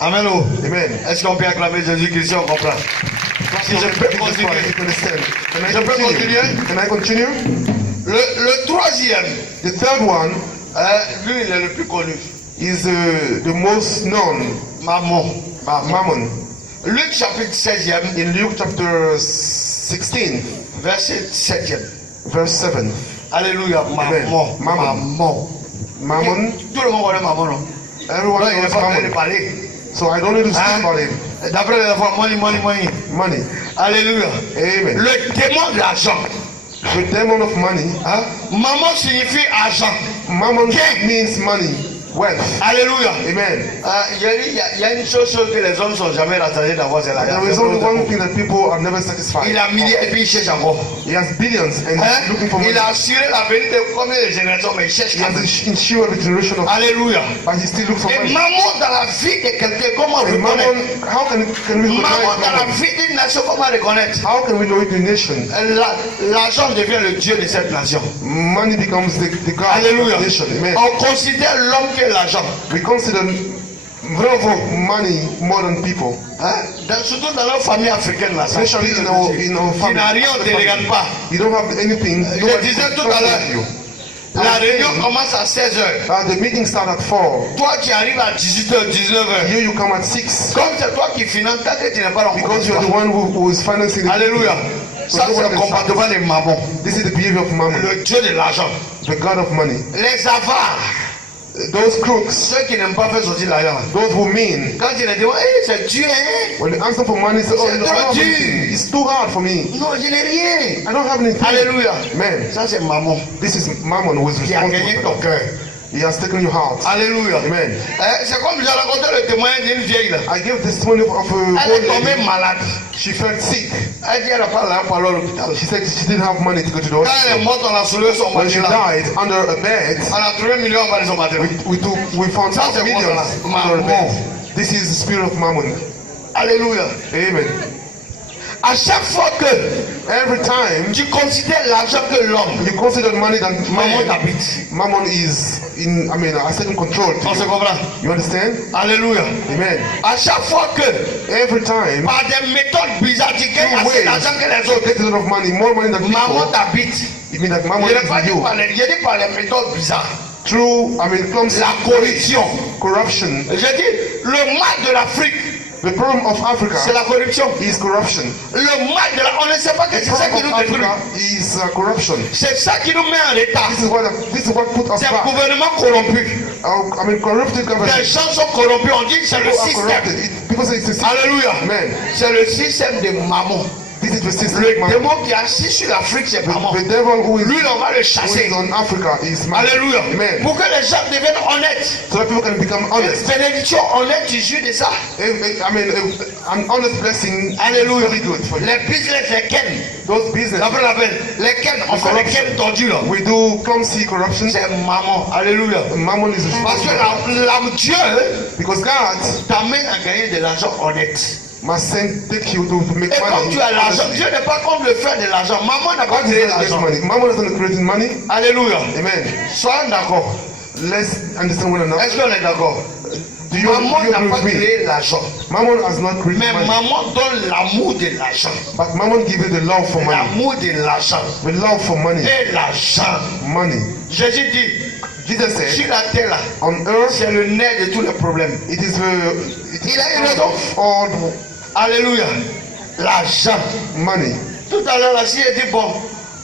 Amen. Oh. Amen. Est-ce qu'on peut acclamer Jésus-Christ si on comprend? Si je peux continuer. Je peux continuer? Can I continue? Le troisième, The third one lui il est le plus connu. is the most known, Mammon. Mammon. Luc chapitre 16e, In Luke chapter 16, verset 7e. verse 7. Alléluia. Maman. Maman. Maman. Mammon, Tout le monde connaît maman, non? everyone Non, il n'est knows pas besoin de mammon. parler. So I don't need to speak Hein? about him. D'après les enfants, money, money, money. Money. Alléluia. Amen. Le démon de l'argent. The demon of money. Hein? Maman signifie argent. Mammon Gain. means money, wealth. Alléluia. Amen. Il y a une chose que les hommes ne sont jamais rattachés d'avoir, c'est l'argent. There is only one thing that people are never satisfied. Il a milliers et puis il cherche encore. He has billions and Hein? he's looking for money. Il a assuré l'avenir de combien de générations, mais il cherche He quand has même. ensured the generation of, Alléluia. but he still looks for Et money. maman dans la vie de quelqu'un, comment And reconnaître? mammon, how can we Maman recognize dans la mammon? vie d'une nation, comment reconnaître? How can we know it in a nation? L'argent devient le Dieu de cette nation. Money becomes the God Alléluia. of the nation. Amen. On considère l'homme que l'argent. We consider money more than people. Hein? Surtout dans nos familles africaines, là, ça Especially pique in le our, Dieu. in our Tu family. n'as rien, on ne te regarde pas. You don't have anything. Je Nobody disais tout à trusts l'heure, you. la réunion commence à 16h. The meeting starts at 4. Toi, tu arrives à 18h, 19h. Here you come at 6. Comme c'est toi qui finances, tant que tu n'es pas dans le Because you're the one who is financing the Alléluia. Ça, c'est le comportement des mamans. This is the behavior of mammon, Le Dieu de l'argent. the God of money. Les avares. Those crooks, Ceux qui n'aiment pas faire sortir l'argent. those who mean, Quand tu les demandes, hey, c'est Dieu, hein? when they ask them for money, say, oh, C'est no, I don't have trop dur. anything. It's too hard for me. Non, je n'ai rien. I don't have anything. Alléluia. Man, Ça, c'est maman this is mammon who is qui a gagné responsible ton for that. cœur. He has taken your heart. Alléluia. Amen. C'est comme j'ai raconté le témoignage d'une vieille là. I gave testimony of a Elle est old tombée lady. malade. She felt sick. Elle dit elle n'a pas l'argent pour aller à l'hôpital. She said she didn't have money to go to the Quand elle est hospital. morte, on a soulevé son When she matelas. died under a bed, On a trouvé 1 million en bas de son matelas. we found Ça, c'est millions quoi, under a mammon. bed. This is the spirit of mammon. Alléluia. Amen. À chaque fois que Every time tu considères l'argent que l'homme, you consider money than maman man, t'habite. mammon is in, a certain control. On se comprend? You understand? Alléluia. Amen. À chaque fois que, Every time par des méthodes bizarres, tu gagnes you assez d'argent que les you autres, get a lot of money, more money than maman people. t'habite. It means that mammon Je is n'ai pas in dit you. j'ai dit par les méthodes bizarres. Through, clumsy La corruption. corruption. J'ai dit, le mal de l'Afrique, The problem of Africa c'est la corruption. is corruption. Le mal de la... On ne sait pas que The c'est ça qui problem nous of détruit. Africa is corruption. C'est ça qui nous met en retard. This is what put us C'est un back. gouvernement corrompu. Corrupted government. Les gens sont corrompus. On dit que c'est le People are système. corrupted. People say it's the system. Alléluia. Amen. C'est le système de maman. This is the system. Le man. démon qui est assis sur l'Afrique, c'est maman. The devil who Lui, is on va le chasser. on Africa is man. Alléluia. Amen. Pour que les gens deviennent honnêtes. So that people can become Une honest. bénédiction honnête, tu jures de ça. An honest blessing Alléluia. is very good for you. Les business, les ken. Those business, D'après l'appel, les ken, on fait les ken tordus là. we do clumsy corruption. C'est maman. Alléluia. Mammon is Parce que Dieu because God t'amène à gagner de l'argent honnête. must take you to make Et comme money. tu as l'argent, Dieu n'est pas comme le faire de l'argent. Maman n'a pas God is créé not l'argent. money. Mammon is not creating money. Alléluia. Amen. Soyons d'accord. Let's understand one another. Est-ce qu'on est d'accord? Do you Maman n'a agree pas with me? créé l'argent. Mammon has not created Mais money. maman donne l'amour de l'argent. But Mammon gives you the love for money. L'amour de l'argent. The love for money. Et l'argent. Money. Jésus dit, Jesus said, sur la terre là, on earth, c'est le nerf de tous les problèmes. it is Il a une the raison. of all Alléluia. L'argent. money. Tout à l'heure, la si elle dit, bon,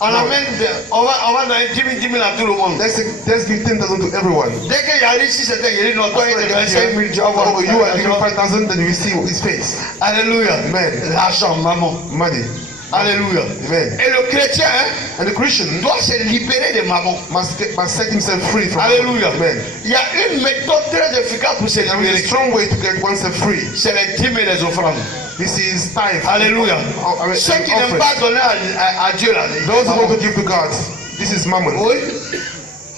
on amène, on va donner 10 000 à tout le monde. Let's give 10,000 to everyone. Dès qu'il y a ici, c'était, il dit, non, toi, il te donne 5 000, tu vas voir. Oh, you are giving 5,000, then you will see his face. Alléluia. Amen. L'argent, maman. Money. Alléluia. Amen. Et le chrétien And the Christian doit se libérer de maman. must set himself free from Alléluia. Amen. Il y a une méthode très efficace pour se There is a libérer. strong way to get oneself free. C'est les dîmes et les offrandes. This is tithe. Alléluia. Oh, Ceux qui n'aiment offering. pas donner à Dieu là. Those who want to give to God, this is mammon. Oui.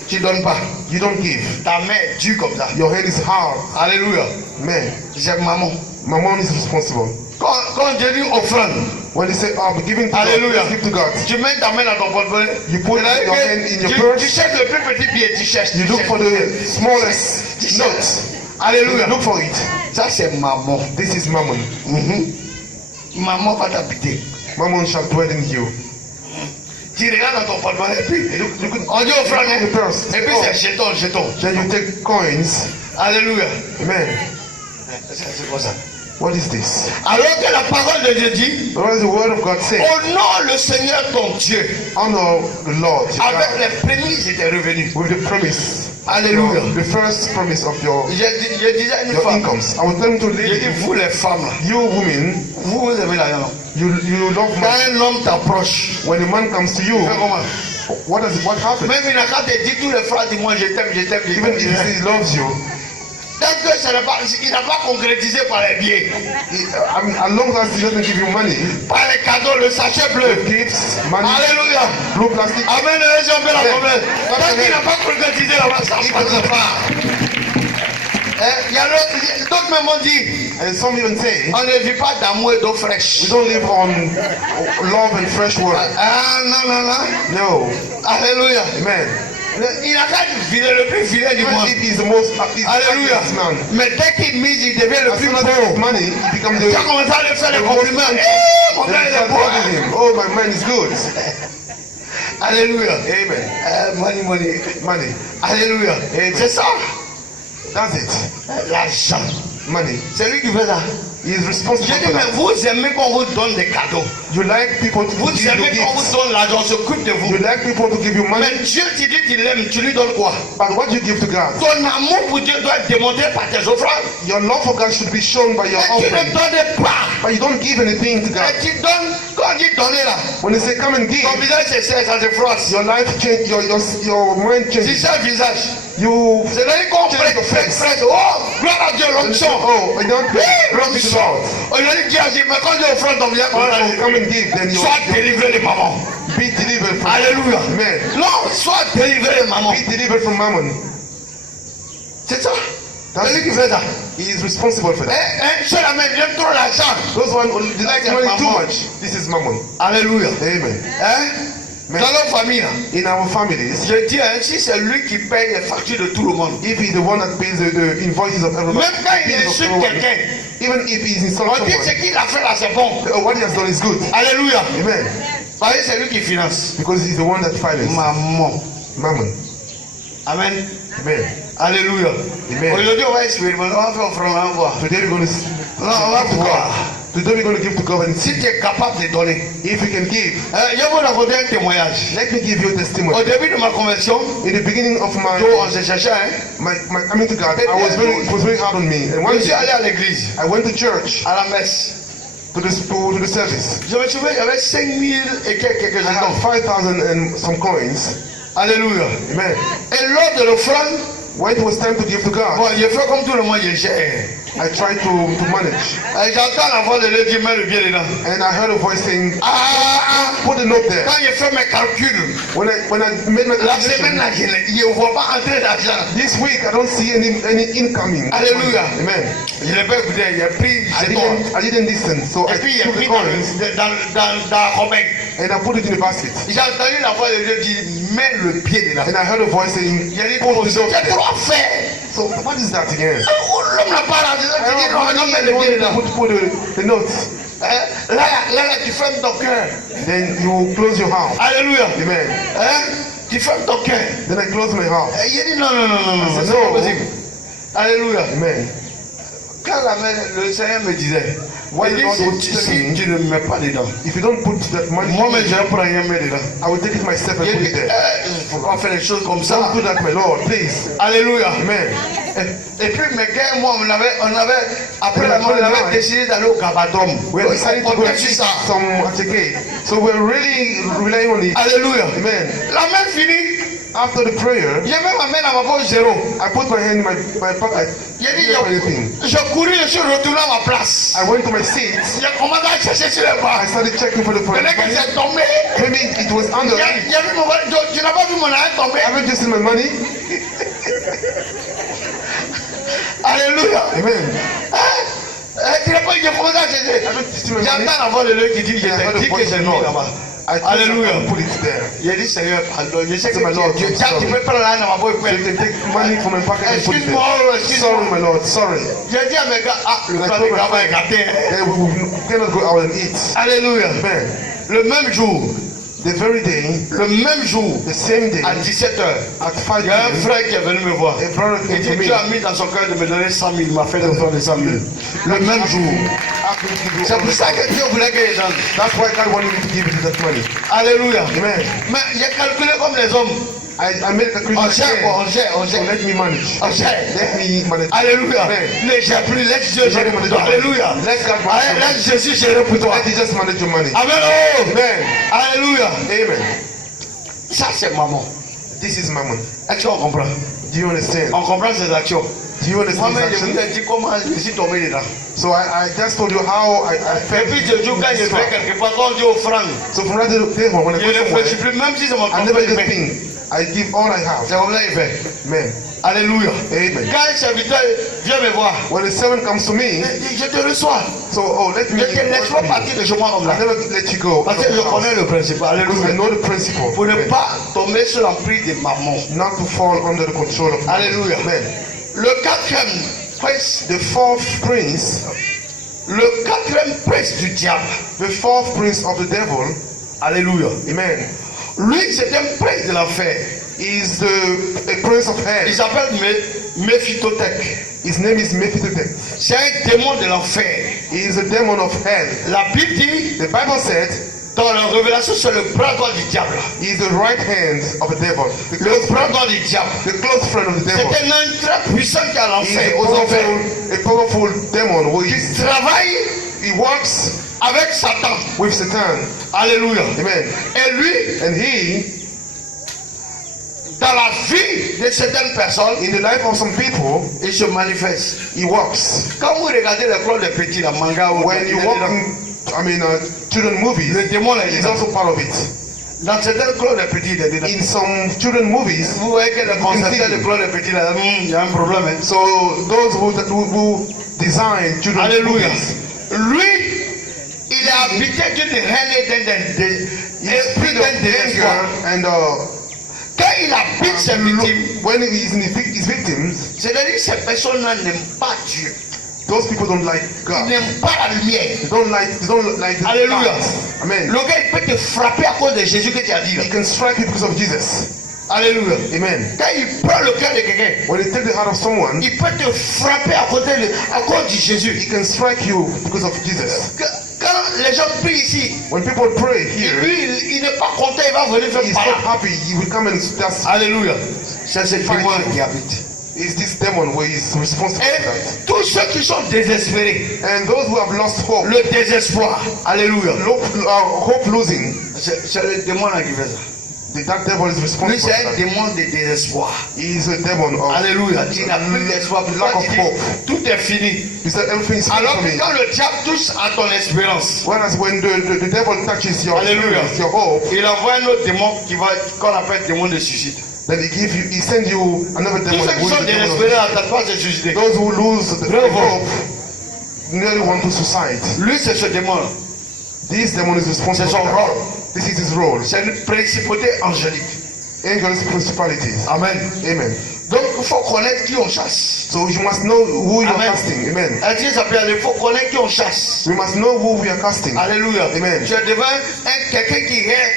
Tu donnes pas. You don't give. Ta main est dure comme ça. Your hand is hard. Alléluia. Man, C'est maman. mammon is responsible. Quand Dieu dit offrande, When they say, I'm giving to Alléluia. God, give to God. tu mets ta main dans ton portefeuille. You put C'est-à-dire your que hand in your tu purse. cherches le plus petit billet, tu cherches. You tu look cherches. for the smallest note. Alléluia. Look for it. Ça c'est maman. This is mammon. Maman va t'habiter. Mammon shall dwell in you. Tu regardes dans ton portefeuille et puis Look at on dit offrande. look at the purse. Et puis Oh. c'est jeton, jeton. Then you take coins. Alléluia. Amen. C'est comme ça. What is this? Alors que la parole de Dieu dit, What does the word of God say? honore le Seigneur ton Dieu. Honor the Lord your Avec God, les prémices de tes revenus. with the promise. Alléluia. The first promise of your Je disais à une your femme, incomes. I was telling to je dis lady, vous les femmes là, you women, vous avez l'argent. you love Quand money. un homme t'approche, When a man comes to you, fais comment? what happens? Même il n'a qu'à te dire tous les phrases, dis-moi je t'aime, je t'aime, je Even if he t'aime. says he loves you, Tant que ça n'a pas, il n'a pas concrétisé par les billets, as long as he doesn't give you money, par les cadeaux, le sachet bleu. gifts, money, Alléluia. blue plastic, Amen. Si on peut la comprendre. Tant qu'il n'a pas concrétisé là-bas, ça ne passe pas. Il y a d'autres même ont dit, and some even say, on ne vit pas d'amour et d'eau we fraîche. don't live on love and fresh water. Ah non, non, non. No. Alléluia. Amen. Il n'a qu'à viler le plus vilain du Even monde. if he's the most Alléluia. happiest man, Mais dès qu'il mise, il devient le as plus soon as he has beau. money, he becomes Tu as the commencé à lui faire des the compliments. most Eh, mon Then gars, you il est start beau. loving him. Oh, my man is good. Alléluia. Amen. Money. Money. Alléluia. C'est ça. That's it. L'argent. Money. C'est lui qui fait ça. He is responsible J'ai dit, for mais that. vous aimez qu'on vous donne des cadeaux. You like people to Vous give you aimez qu'on gifts. vous donne l'argent, on s'occupe de vous. You like people to give you money. Mais Dieu te dit qu'il l'aime, tu lui donnes quoi? But what you give to God, Ton amour pour Dieu doit être démontré par tes offrandes. your love for God should be shown by your Et tu ne offering. donnes pas. But you don't give anything to God. Et tu donnes, quand on dit donner là, When they say come and give, ton visage se serre, ça se froisse. your life change, your mind C'est changes. ça le visage. You C'est-à-dire qu'on change prête, your face. oh, gloire à Dieu, l'onction. Oh, I don't Oui, glory be to the l'onction. Lord. Aujourd'hui, Dieu a dit, mais quand Dieu offre ton visage, Oh, come and give, then you sois délivré de maman. be delivered from Alléluia. Amen. Non, sois délivré de maman. Be delivered from mammon. C'est ça. C'est lui qui fait ça. He is responsible for that. Un seul amen, j'aime trop l'argent. Those one who like That's money too mammon. much. This is mammon. Alléluia. Amen. Hein? Mais- Dans nos familles, là, In our families, je dis, hein, si c'est lui qui paye les factures de tout le monde, if he's the one that pays the invoices of everybody, même quand il bills of insulte everyone, quelqu'un, even if he's insulting on dit someone, ce qu'il a fait là, c'est bon. what he has done is good. Alléluia. Amen. Parce que c'est lui qui finance. Because he's the one that finances Maman. mammon. Amen. Amen. Alléluia. Amen. Aujourd'hui, on va expérimenter, on va faire offrande, on va voir. Today we're going to Non, on va give to voir. God. Today we're going to give to God and see Si tu es capable de donner. if you can give. Je vais vous raconter un témoignage. Let me give you a Au testimony. début de ma conversion, In the beginning of on se cherchait, hein. my coming to God, it was very hard on me. And one Je suis day allé à l'église, I went to church à la messe. to the service. Je me souviens, il y avait 5000 et quelques I had jetons. 5,000 and some coins. Alléluia. Amen. Et lors de l'offrande, When it was time to give to God, bon, je fais comme tout le monde, je gère. I tried to manage. Et j'entends la voix de Dieu dire, mets le pied dedans. And I heard a voice saying, Ah, put the note there. quand je fais mes calculs, When I made my la semaine calculation, là, je ne vois pas entrer d'argent. this week I don't see any incoming. Alléluia. Amen. Je l'ai pas écouté, j'ai pris jetons. I didn't listen, so I Et puis j'ai took the pris coins dans la romaine. and I put it in the basket. J'ai entendu la voix de Dieu dire, mets le pied dedans. And I heard a voice saying, J'ai dit, put the note j'ai there. trop fait. So what is that again? L'homme n'a pas rendu. I J'ai dit, non, non, mets le don't pied know dedans. put the notes. Là, tu fermes ton cœur. Then you close your heart. Alléluia. Amen. Hein? Tu fermes ton cœur. Then I close my heart. Il dit non, non, non, non, non, I c'est said, pas no. possible. Alléluia. Amen. Quand le Seigneur me disait, Why il the Lord was dit, telling si me, tu ne me mets pas dedans, if you don't put that money, moi-même je vais prendre un mets dedans. I will take it myself and Il put dit, it there. il ne faut pas faire les choses comme ça. Don't do that, my Lord, please. Alléluia. Amen. Et puis mes gars et moi, on avait après la mort, on avait décidé d'aller au Gabadom. We On decided to go comptait and sur see ça. some ATK. So we're really relying on it. Alléluia. Amen. La main finie, After the prayer, j'ai même ma main dans ma poche zéro. I put my hand in my pocket. J'ai dit, Didn't have anything. je couru, je suis retourné à ma place. I went to my seat. J'ai commencé à chercher sur les bras. I started checking for the Le mec money. s'est tombé. Maybe it was under it. J'ai vu mon tu n'as pas vu mon arrêt tomber. I haven't just seen my money. Alléluia. Amen. Tu n'as pas j'ai commencé à chercher. I haven't just seen my money. J'entends la voix de l'œil qui dit, je I heard t'ai a dit que voice j'ai of mis the Lord. là-bas. I told Alléluia. him to put it there. J'ai dit, Seigneur, pardon. Je sais que C'est ma Lord, tu I'm sorry. peux prendre l'argent dans ma poche. So you can take money from my pocket and put it Excuse-moi, there. excuse-moi. Sorry, my Lord, sorry. J'ai dit à mes gars, le I temps told de my travail est friend, gâté. we cannot go out and eat. Alléluia. Amen. Le même jour, The very day, le même jour, the same day, à 17h, at 5 il y a un p.m., frère qui est venu me voir. a brother Il came dit to me. Dieu a mis dans son cœur de me donner 100 000. Il m'a fait le don de 100 000. Le même jour. Asked me to give you C'est all pour the ça money. que Dieu voulait que les gens. That's why God wanted me to give you that money. Alléluia. Amen. Mais j'ai calculé comme les hommes. I made a On Christian gère quoi, on gère, on So gère. let me manage. On gère. Let me manage. Alléluia. Amen. Ne gère plus, laisse Dieu gérer pour toi. Alléluia. Let God Allez, manage. laisse Jésus gérer pour toi. Let you just manage your money. Amen. Oh. Amen. Alléluia. Amen. Ça c'est maman. This is mammon. Est-ce qu'on comprend? Do you understand? On comprend ses actions. Do you understand Moi-même, his je vous action? ai dit comment je suis tombé dedans. So I just told you how I Et felt. puis Jésus, quand je fais quelque part, quand on dit offrande, So from that day on, when I je go ne réfléchis somewhere, plus, même si c'est mon I never compte. just think. I give all I have. C'est comme ça qu'il fait. Amen. Alléluia. Amen. Quand un serviteur vient me voir, When the servant comes to me, je te reçois. so let Je me. ne te laisse pas partir de chez moi comme I ça. never let you go. Parce que je connais le principe. Because I Alléluia. know the principle. Pour ne Amen. pas tomber sous l'emprise de maman. Not to fall under the control of Alléluia. Amen. Le quatrième prince, The fourth prince, du diable. the fourth prince of the devil, Alléluia. amen, Lui, c'est un prince de l'enfer. is a prince of Il hell. s'appelle Méphitotech. His name is Mephibosheth. C'est un démon de l'enfer. He is a demon of hell. La Bible dit, The Bible said dans la révélation, c'est le bras droit du diable. he is the right hand of the devil. The Le close bras friend, droit du diable. the close friend of the C'est devil. un ange très puissant qui est à He is l'enfer, aux enfers. a powerful demon who Il is, travaille he works avec Satan. with Satan. Alléluia. Amen. Et lui, And he, dans la vie de certaines personnes, in the life of some people, il se manifeste. he works. Quand vous regardez les clones des petits, la manga ou When you walk in, children movies, le démon là, il est he's dedans. also part of it. Dans certaines clones des petits, il est dedans. In some children movies, Vous voyez que le concepteur de clones des petits là, il y a un problème. Hein? so those who design children's Alléluia. movies, Lui, il est habité d'une haine he is filled of anger and Quand il habite ses victimes, when he is in his victims, c'est-à-dire que ces personnes-là n'aiment pas Dieu. those people don't like Ils God. n'aiment pas la lumière. They don't like the Alléluia. light. Amen. Le gars, il peut te frapper à cause de Jésus que tu as dit là. He can strike you because of Jesus. Alléluia. Amen. Quand il prend le cœur de quelqu'un, When he take the heart of someone, il peut te frapper à cause de Jésus. he can strike you because of Jesus. Quand les gens prient ici, When people pray et here, lui, il n'est pas content, il va venir faire he's par not là. happy. He will come and just. Alléluia. C'est ce démon qui habite. It's this demon where he's responsible for that. Et tous ceux qui sont désespérés, And those who have lost hope, le désespoir, alléluia. hope losing, C'est le démon là qui fait ça. that devil is Lui, responsible c'est for un that. démon de désespoir. He is a demon of Alléluia. Tu n'as plus d'espoir. lack Pourquoi of tu dis, hope. tout est fini. He said everything is Alors for que me. quand le diable touche à ton espérance, Whereas when the devil touches your Hallelujah. experience, your hope, il envoie un autre démon qu'on appelle démon de suicide. then he send you another Tous demon. ceux qui who is sont the demon of- désespérés n'attendent pas de se suicider. Those who lose the Bravo. hope nearly want to suicide. Lui, c'est ce démon-là. This demon is responsible C'est son for rôle. that. This is his role. C'est une principauté angélique. Angels, principalities. Amen. Amen. Donc, il faut connaître qui on chasse. So you must know who you are Amen. casting. Amen. Dieu s'appelle, il faut connaître qui on chasse. We must know who we are casting. Alléluia. Amen. Tu es devant quelqu'un qui hait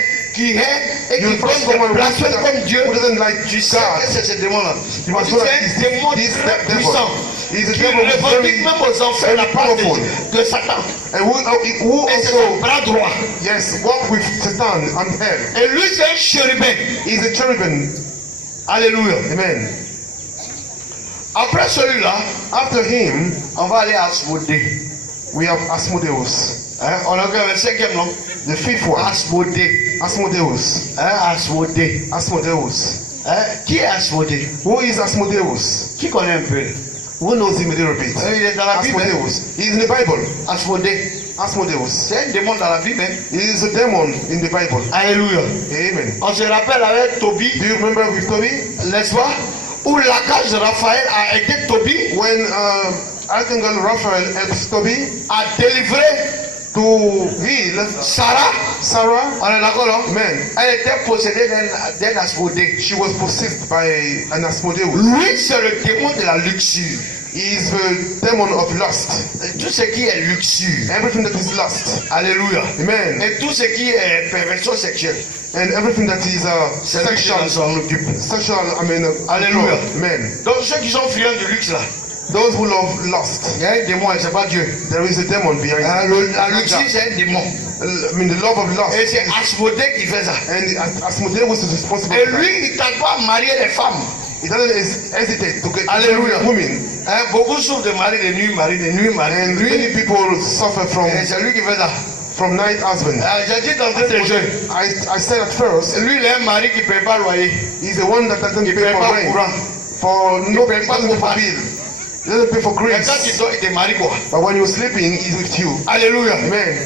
et You qui find donne someone des blasphèmes comme Dieu. who doesn't like Tu sais God. que c'est ce démon-là. You must know that C'est un démon this très devil. puissant. He's a Qui devil who's revendique même aux enfers la very part powerful. de Satan. And who Et c'est son also, bras droit. yes, walk with Satan on hell. Et lui, c'est un chérubin. He's a cherubim. Alléluia. Amen. Après celui-là, After him, on va aller à Asmodée. we have Asmodeus. Hein? On a encore le cinquième nom. The fifth one. Asmodée. Asmodeus. Hein? Asmodée. Asmodeus. Hein? Qui est Asmodée? Who is Asmodeus? Qui connaît un peu? Who knows him a little bit? Il est dans la Bible. hein? Asmodeus. He is in the Bible. Asmodée. Asmodeus. C'est un démon dans la Bible. Hein? He is a demon in the Bible. Alléluia. Amen. On se rappelle avec Tobie, Do you remember with Toby? n'est-ce pas? Où la cage de Raphaël a aidé Tobie When Archangel Raphael helps Toby à délivrer to heal Sarah. Sarah, On est d'accord, non? amen, Elle était possédée d'un Asmodée. she was possessed by an Asmodeus. Lui, c'est le démon de la luxure. He is the demon of lust. Tout ce qui est luxure. Everything that is lust. Alléluia. Amen. Et tout ce qui est perversion sexuelle. And everything that is C'est lui qui s'en occupe. sexual, Alléluia. Amen. Donc ceux qui sont friands de luxe là, Those who love lust, il y a un démon et c'est pas Dieu. there is a demon behind La luxure c'est un démon. I mean, the love of lust. Et c'est Asmodée qui fait ça. And Asmodeus is responsible Et for that. lui, il ne tente pas à marier les femmes. He doesn't hesitate to get Alléluia. women. Hein, beaucoup souffrent de mari de nuit, mari de nuit, mari de And nuit. many people suffer Et c'est lui qui fait ça. from night husband. J'ai dit d'entrer des jeunes. I said at first, Lui, il a un mari qui ne paye pas loyer. he's the one that doesn't Il ne pay paye for pas rent. courant. For no, paye he pas doesn't pay for courant. bill. He doesn't pay for Et quand grace. il dort, il te marie quoi. But when you're sleeping, he's with you. Alléluia. Amen.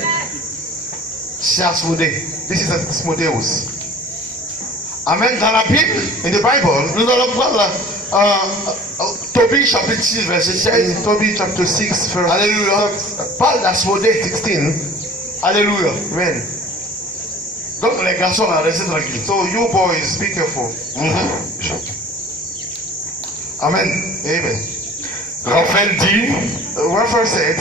C'est Asmodée. This is Asmodeus. Amen. Dans la Bible, In the Bible, nous allons prendre Tobie chapitre 6, verset 16. in Tobit chapter 6, verse Alléluia. Parle d'Asmodée. 16, Alléluia. amen. Donc les garçons, restez tranquilles. So you boys, be careful. Amen. Amen. Raphaël dit, Raphael said,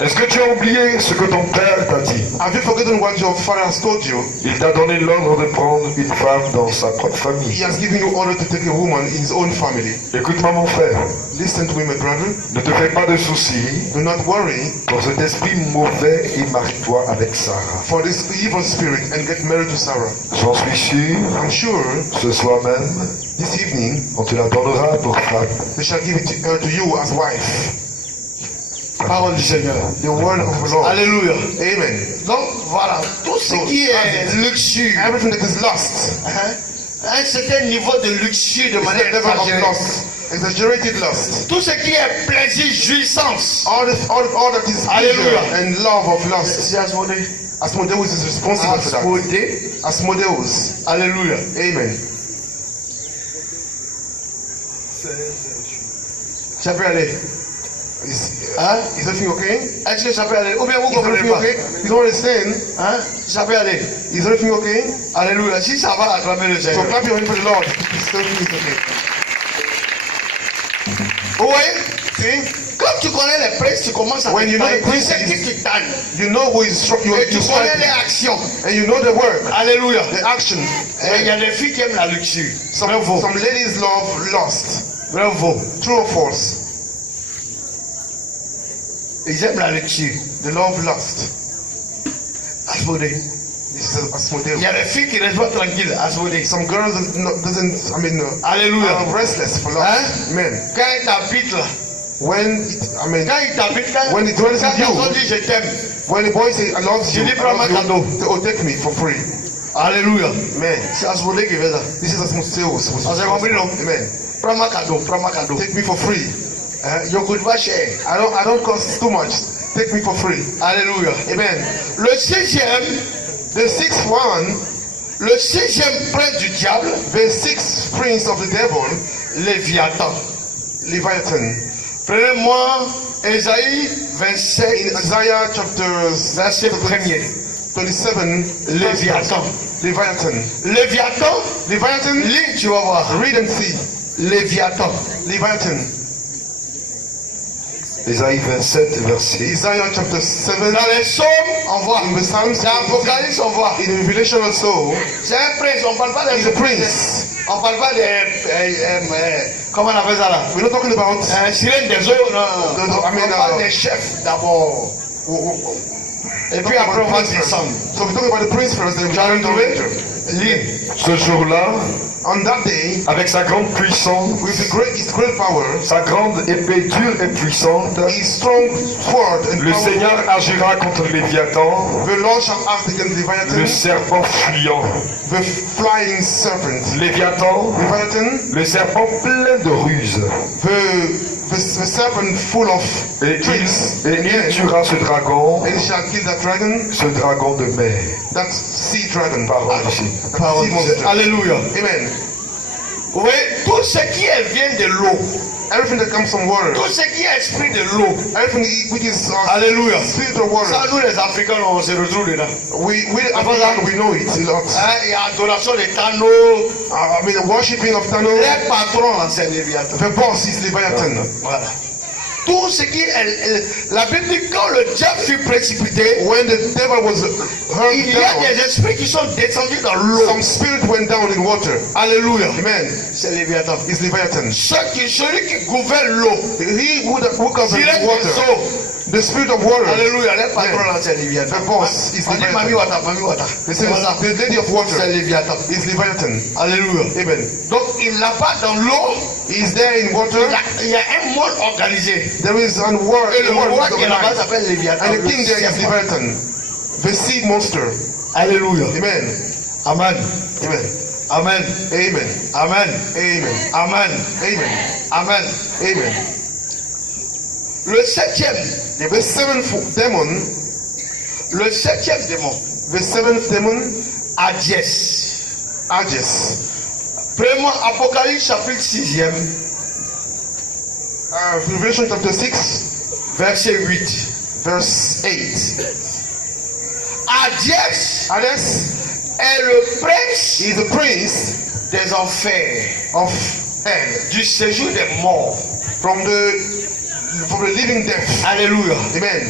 est-ce que tu as oublié ce que ton père t'a dit? have you forgotten what your father has told you? Il t'a donné l'ordre de prendre une femme dans sa propre He famille. has given you order to take a woman in his own family. Écoute-moi mon frère, Listen to me, my brother. ne te fais pas de soucis Do not worry pour cet esprit mauvais et marie-toi avec Sarah. for this evil spirit and get married to Sarah. J'en suis sûr, I'm sure ce soir même, this evening on te la donnera pour femme. they shall give it to you as wife. Parole du Seigneur. The word of the Lord. Alléluia. Amen. Donc voilà, tout ce qui est luxure, Everything that is lust, un certain niveau de luxure de is manière the level of exagérée. lust, exaggerated lust. Tout ce qui est plaisir, jouissance, All that is pleasure Hallelujah. and love of lust. c'est Asmodée. Asmodeus is responsible for that. Asmodée. Asmodeus. Alléluia. Amen. Ça peut aller. Is everything okay? Est-ce que ça peut aller? Ou bien vous Is comprenez everything pas? okay? You don't understand? Ça peut aller. Is everything okay? Alléluia. Si ça va, acclamer le So Seigneur. clap your hands for the Lord. Everything is okay. Vous voyez? See? Quand tu connais les princes, tu commences à When you know tailler. the Tu princes, sais qui tu tailles. You know who is you Et tu connais strike, les actions. and you know the work, Alléluia. the action. Et il y a des filles qui aiment la luxure. Some ladies love lust. Bravo. True or false? Ils aiment la luxure. They love lust. Asmodée. This is Il Asmodeus. y a des filles qui restent pas tranquilles. Asmodée. Some girls Alléluia. are restless for lust. Hein? Men. Quand ils t'habitent là. When Quand ils t'habitent, quand When it dwells quand in you. on dit je t'aime. when the boy say I love you, Tu dis, prends ma cadeau. take me for free. Alléluia. Man, C'est Asmodée qui fait ça. this is Asmodeus. On s'est compris, non? Amen. Prends ma cadeau, prends ma cadeau. Take me for free. Je coûte pas cher. I don't cost too much. Take me for free. Alléluia. Amen. Le sixième, The sixth one, le sixième prince du diable, the sixth prince of the devil, Léviathan. Leviathan. Prenez-moi Ésaïe In 27, Isaiah chapter verset 1er. 27, Léviathan. Leviathan. Léviathan, Leviathan, lis, tu vas voir. read and see. Léviathan. Leviathan. Ésaïe 27, verset. Isaiah chapter 7. Dans les psaumes, on voit. In the Psalms, Dans l'Apocalypse, on voit. in Revelation also, C'est un prince, on ne parle pas he's des a prince. On ne parle pas des. Comment on appelle ça là? We're not talking about. Sirène des eaux, non. No, I mean, On parle des chefs d'abord. Et puis après, on va descendre. So we're talking about the prince first, then Tu as retrouvé? we're Lis. Ce jour-là, on that day, avec sa grande puissance, with his great power, sa grande épée dure et puissante, his strong sword and le power, Seigneur agira contre Léviathan, the Lord shall act against le Leviathan, serpent fuyant. the flying serpent. Léviathan, Leviathan, le serpent plein de ruses. the serpent full of Et tricks. il tuera ce dragon, And he shall kill that dragon, ce dragon de mer. that sea dragon. Parole du Seigneur. That sea monster. Alléluia. Amen. Vous voyez, tout ce qui vient de l'eau, Everything that comes from water, tout ce qui est esprit de l'eau, everything which is Alléluia. spiritual water, Ça, nous les Africains, on se retrouve dedans. we African, we know it a lot. Il y a adoration des canaux. I mean, the worshipping of Tano, Les patrons, là, c'est Léviathan. the boss is Leviathan. Voilà. tout ce qui la Bible dit quand le diable fut précipité, when the devil was hurled il y a down, des esprits qui sont descendus dans l'eau. some spirit went down in water. Alléluia. Amen. C'est Léviathan. It's Leviathan. Celui qui gouverne l'eau. He who governs Direct water. des eaux. The spirit of water. Alléluia. Les patrons là, c'est Léviathan. The boss is On dit Mami Leviathan. Wata, Mami Wata. They say the lady of C'est water Léviathan. is Leviathan. Alléluia. Amen. Donc il n'a pas dans l'eau. Is there in water. Il y a un monde organisé. There is a world. Et le roi qui est là-bas organized. s'appelle Léviathan. And the king there is Leviathan, the sea monster. Alléluia. Amen. Amen. Amen. Amen. Amen. Amen. Amen. Amen. Amen. Amen. Amen. Le septième The seventh démon, the seventh demon, Adiès. Ages. Premièrement, Apocalypse chapitre 6e, Revelation chapter 6, verset 8. verse 8. Adiès Hades est le prince is the prince des enfers, of hell, du séjour des morts. from the living death. Alléluia. Amen.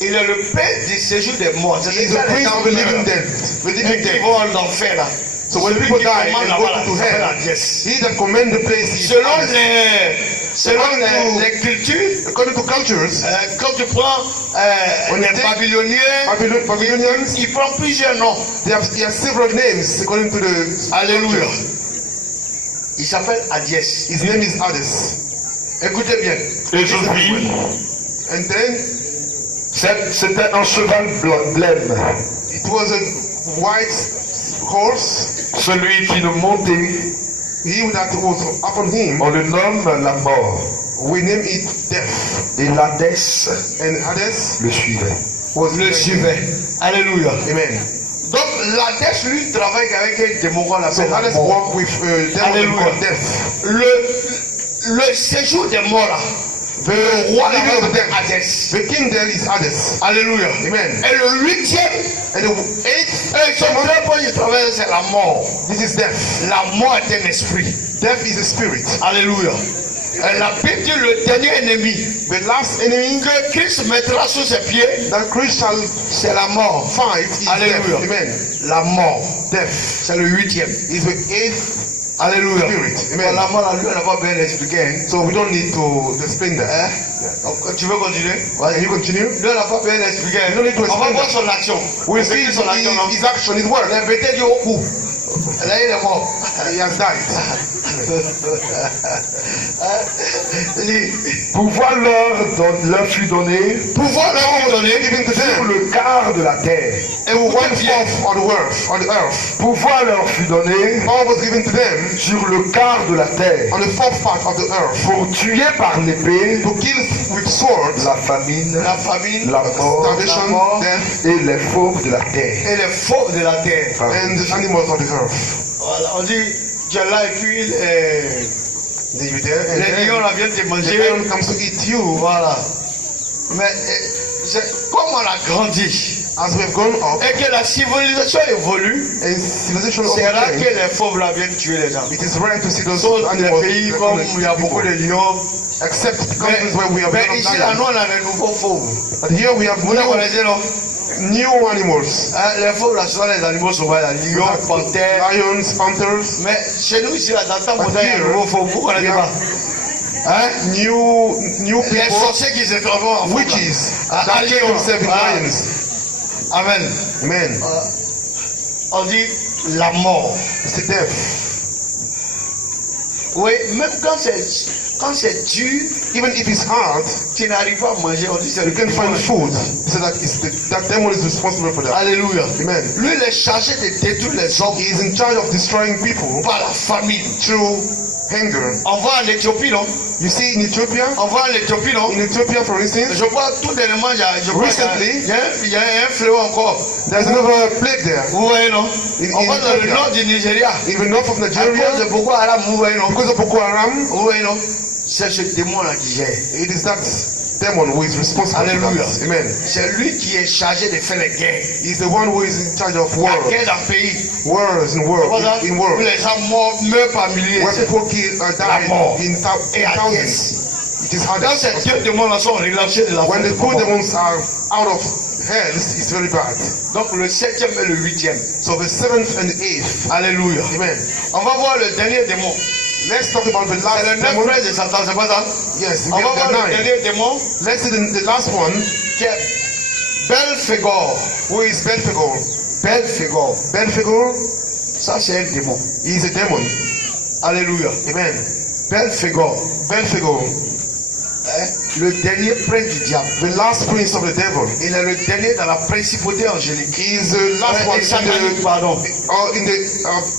Il est le prince du séjour des morts. He is the prince of the living death. The living Qui death. vont en enfer là. So when Celui people qui die commande and là-bas, go to là, s'appelle hell, Adiès. he that command the place is Selon Hades. les cultures, According to cultures, quand tu prends When les you take Babyloniens, Babylonians, ils prennent plusieurs noms. they have several names according to the Alléluia. cultures. Il s'appelle Adiès. His name is Hades. Écoutez bien. Et je vis, And then c'était un cheval blême, it was a white horse. celui qui nous montait, He that was upon him, on le nomme la mort. we name it death. Et l'Hadès And Hades le suivait. was Le suivait. Alléluia. Amen. Donc l'Hadès lui travaille avec un démon qu'on So appelle la Hades mort. walk with devil Hallelujah. called death. Le séjour des morts là. The roi living là-bas of death. Hadès. The king there is Hades. Alléluia. Amen. Et le huitième, And the eighth, son drapeau il travaille, c'est la mort. this is death. La mort est un esprit. Death is a spirit. Alléluia. Et la Bible dit le dernier ennemi The last enemy que Christ mettra sous ses pieds, that Christ shall c'est la mort. fight is Hallelujah. death. Amen. La mort. Death C'est le huitième. is the eighth Alléluia. spirit. Bon, Amen. la mort, là, lui, on n'a pas bien expliqué. Hein? So we don't need to explain that. Hein? Donc, tu veux continuer? Can you continue? Lui, on n'a pas bien expliqué. Hein? You don't need to On va explain voir that. son action. We On see verra son action. non? his action, his word. Il a pété du haut cou. Là, il est mort. He has died. Lis. Pouvoir leur fut donné Pouvoir leur est donné. Given to sur them le quart de la terre. Et vous one faites bien. fourth on the earth. Pouvoir leur fut donné All was given to them sur le quart de la terre on the fourth part of the earth pour tuer par l'épée to kill with swords, la famine, La famine la mort starvation, death, et les fauves de la terre. et les fauves de la terre. and the animals of the earth. Voilà, on dit, tu es là et puis They were there, and les lions then là viennent te the manger. lion comes to eat you. Voilà. Mais comme on a grandi As we have gone up, et que la civilisation évolue, and civilization c'est rare overcame, que les fauves là viennent tuer les gens. it is rare to see those Sauf les animals pays comme il y a beaucoup de lions. except countries where we have Mais none of ici là, nous lions. on a les nouveaux fauves. But here we have Vous les connaissez non? new animals. Hein, les fauves là, ce sont les animaux sauvages, les lions, panthères. Lions, panthers, Mais chez nous ici là, dans le temps But moderne, il y a here, les nouveaux fauves. Vous connaissez we pas? have Hein? new Les people, sorciers qui se transforment en fauves. là. witches Ah, that allions. kill themselves in Ah. lions. Amen. Amen. On dit la mort. It's the death. Oui, même quand c'est dur, Even if it's hard, tu n'arrives pas à manger, on dit c'est you le can find démon. food. So that demon is responsible for that. Alléluia. Amen. Lui, il est chargé de détruire les hommes He is in charge of destroying people par la famine. through hunger. On va en Éthiopie, non? You see, in Ethiopia, On va en Éthiopie, non? in Ethiopia, for instance, Je vois tout dernièrement, Recently, il y a un fléau encore. there's another plague there. Vous voyez, non? In On va dans le Ethiopia. nord du Nigeria. In the north of À cause Nigeria, de Boko Haram, vous voyez, non? because of Boko Haram, Vous voyez, non? C'est ce démon-là qui gère. it is that demon who is responsible for Hallelujah. that. Amen. C'est lui qui est chargé de faire les guerres. He's the one who is in charge of La wars, guerre dans le pays. wars in world, Voilà. in Où world, les gens meurent par milliers. where people kill La die mort. in Et à thousands. Thiès. It is Quand hardest. ces deux démons-là sont relâchés de la When the force, two demons are out of hell, it's very bad. donc le 7e et le 8e. So the 7th and the 8th. Alléluia. Amen. On va voir le dernier démon. Let's talk about the C'est last le 9 demon. frère de Satan, c'est pas ça? Yes, we On va have voir the le 9. dernier démon Let's see the last one. qui est Belphégor. Who is Belphegor? Belphégor. Belphegor, Ça, c'est un démon. he is a demon. Alléluia. Amen. Belphégor. Belphegor, Hein? Le dernier prince du diable. the last prince of the devil. Il est le dernier dans la principauté angélique. He is the last one Et satanique, pardon.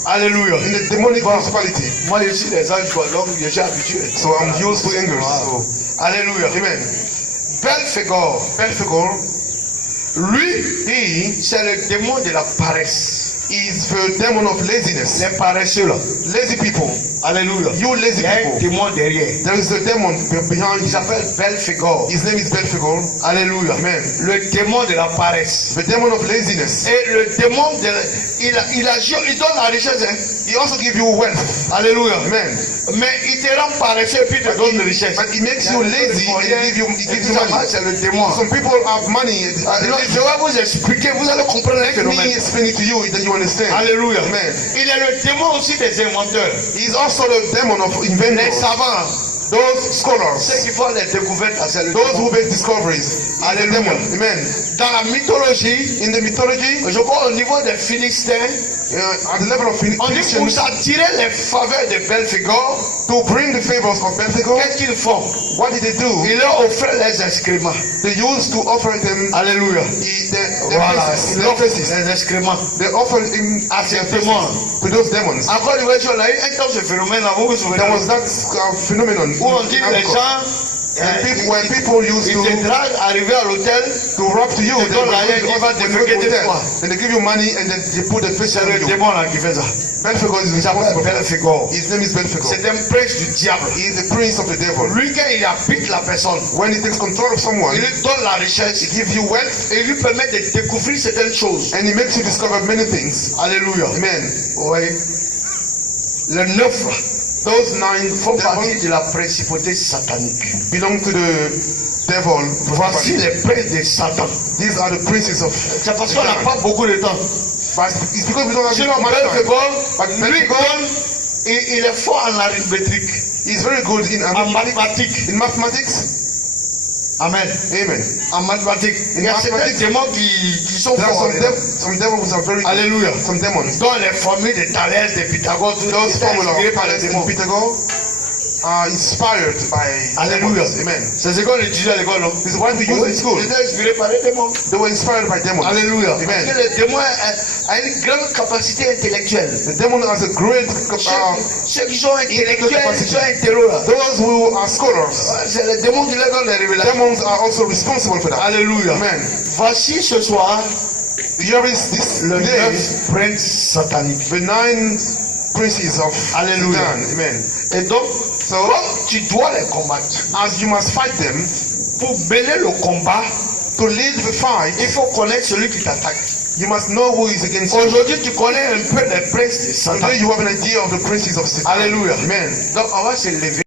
Alléluia. in the demonic principality. Moi, je suis des anges, quoi, donc je suis habitué. So I'm used to angels. So, Alléluia. amen. Belphégor. Belphegor, Lui, c'est le démon de la paresse. is the demon of laziness. Les paresseux là. Lazy people. Alléluia. You lazy Il y a un people. démon derrière. There is a demon behind Il you. s'appelle Belphégor. His name is Belphegor. Alléluia. Amen. Le démon de la paresse. The demon of laziness. Et le démon de il donne la richesse. Hein? He also gives you wealth. Alléluia. Amen. Mais il te rend paresseux et puis il te donne la richesse. But he makes you lazy and he gives you money. C'est le démon. Some people have money. Alors, je vais vous expliquer, vous allez comprendre le Let phénomène. me explain it to you that you understand. Alléluia. Amen. Il est le démon aussi des inventeurs. He is also the demon of Les inventors. savants, Those ceux scholars. qui font les découvertes, c'est le Those démon. who make discoveries. Are the demon. Amen. Dans la mythologie, In the mythology, je crois au niveau des Philistins, at the level of on dit pour Christians, s'attirer les faveurs de Belphégor, to bring the favors of Belphegor, qu'est-ce qu'ils font? what did they do? Ils leur offraient les excréments. They used to offer them Alléluia. their Voilà, faces, ils their offrent faces. les excréments. They offered him À their ces faces démons. to those demons. Encore une fois, on a eu un temps ce phénomène, vous vous souvenez? There was that phenomenon Où on dit que les gens, when people used ils te to draguent, arriver à l'hôtel, rap to you, They don't lie, when ils vont te you go to forget hotel, toi. and they give you money and then they put the face c'est on le you. démon là qui fait ça. Belphegor is Il s'appelle responsible. Belphégor. His name is Belphegor. C'est un prince du diable. He is the prince of the devil. Lui, quand il habite la personne, When he takes control of someone, il lui donne la richesse he gives you wealth et il lui permet de découvrir certaines choses. and he makes you discover many things. Alléluia. Amen. Oui. Le 9 là, Those 9 font partie devils de la principauté satanique. belong to the devil. Voici les princes de Satan. These are the princes of C'est parce qu'on n'a pas beaucoup de temps. But it's because we don't have Sinon, much time. Belphégor, But lui Belphegor donne, il est fort en arithmétique, is very good in en mathématiques. in mathematics. Amen. Amen. En mathématiques. Il y a certains mathématiques. démons qui sont There are forts. some devils are very Alléluia. some demons. Dans les formules de Thalès, de Pythagore, tout Those ça, formulas inspiré of par les Thales démons. and Pythagore are inspired by Alléluia. demons. Amen. C'est ce qu'on étudie à l'école, non? This is what we use in school. Ils étaient inspirés par les démons. They were inspired by demons. Alléluia. Parce Amen. que le démon a une grande capacité intellectuelle. The demon has a great Ceux qui sont intellectuels, capacity. qui sont intello là. those who are scholars. C'est le démon qui leur donne les révélations. Demons are also responsible for that. Alléluia. Amen. Voici ce soir Here is this le day, 9 prince satanique. the 9 princes of Alléluia. Satan. Amen. Et donc, So, comme tu dois les combattre, as you must fight them, pour mener le combat, to lead the fight, il faut connaître celui qui t'attaque. you must know who is against you. Aujourd'hui, tu connais un peu les princes de Satan. Today you have an idea of the princes of Satan. Alléluia. Amen. Donc, on va se lever.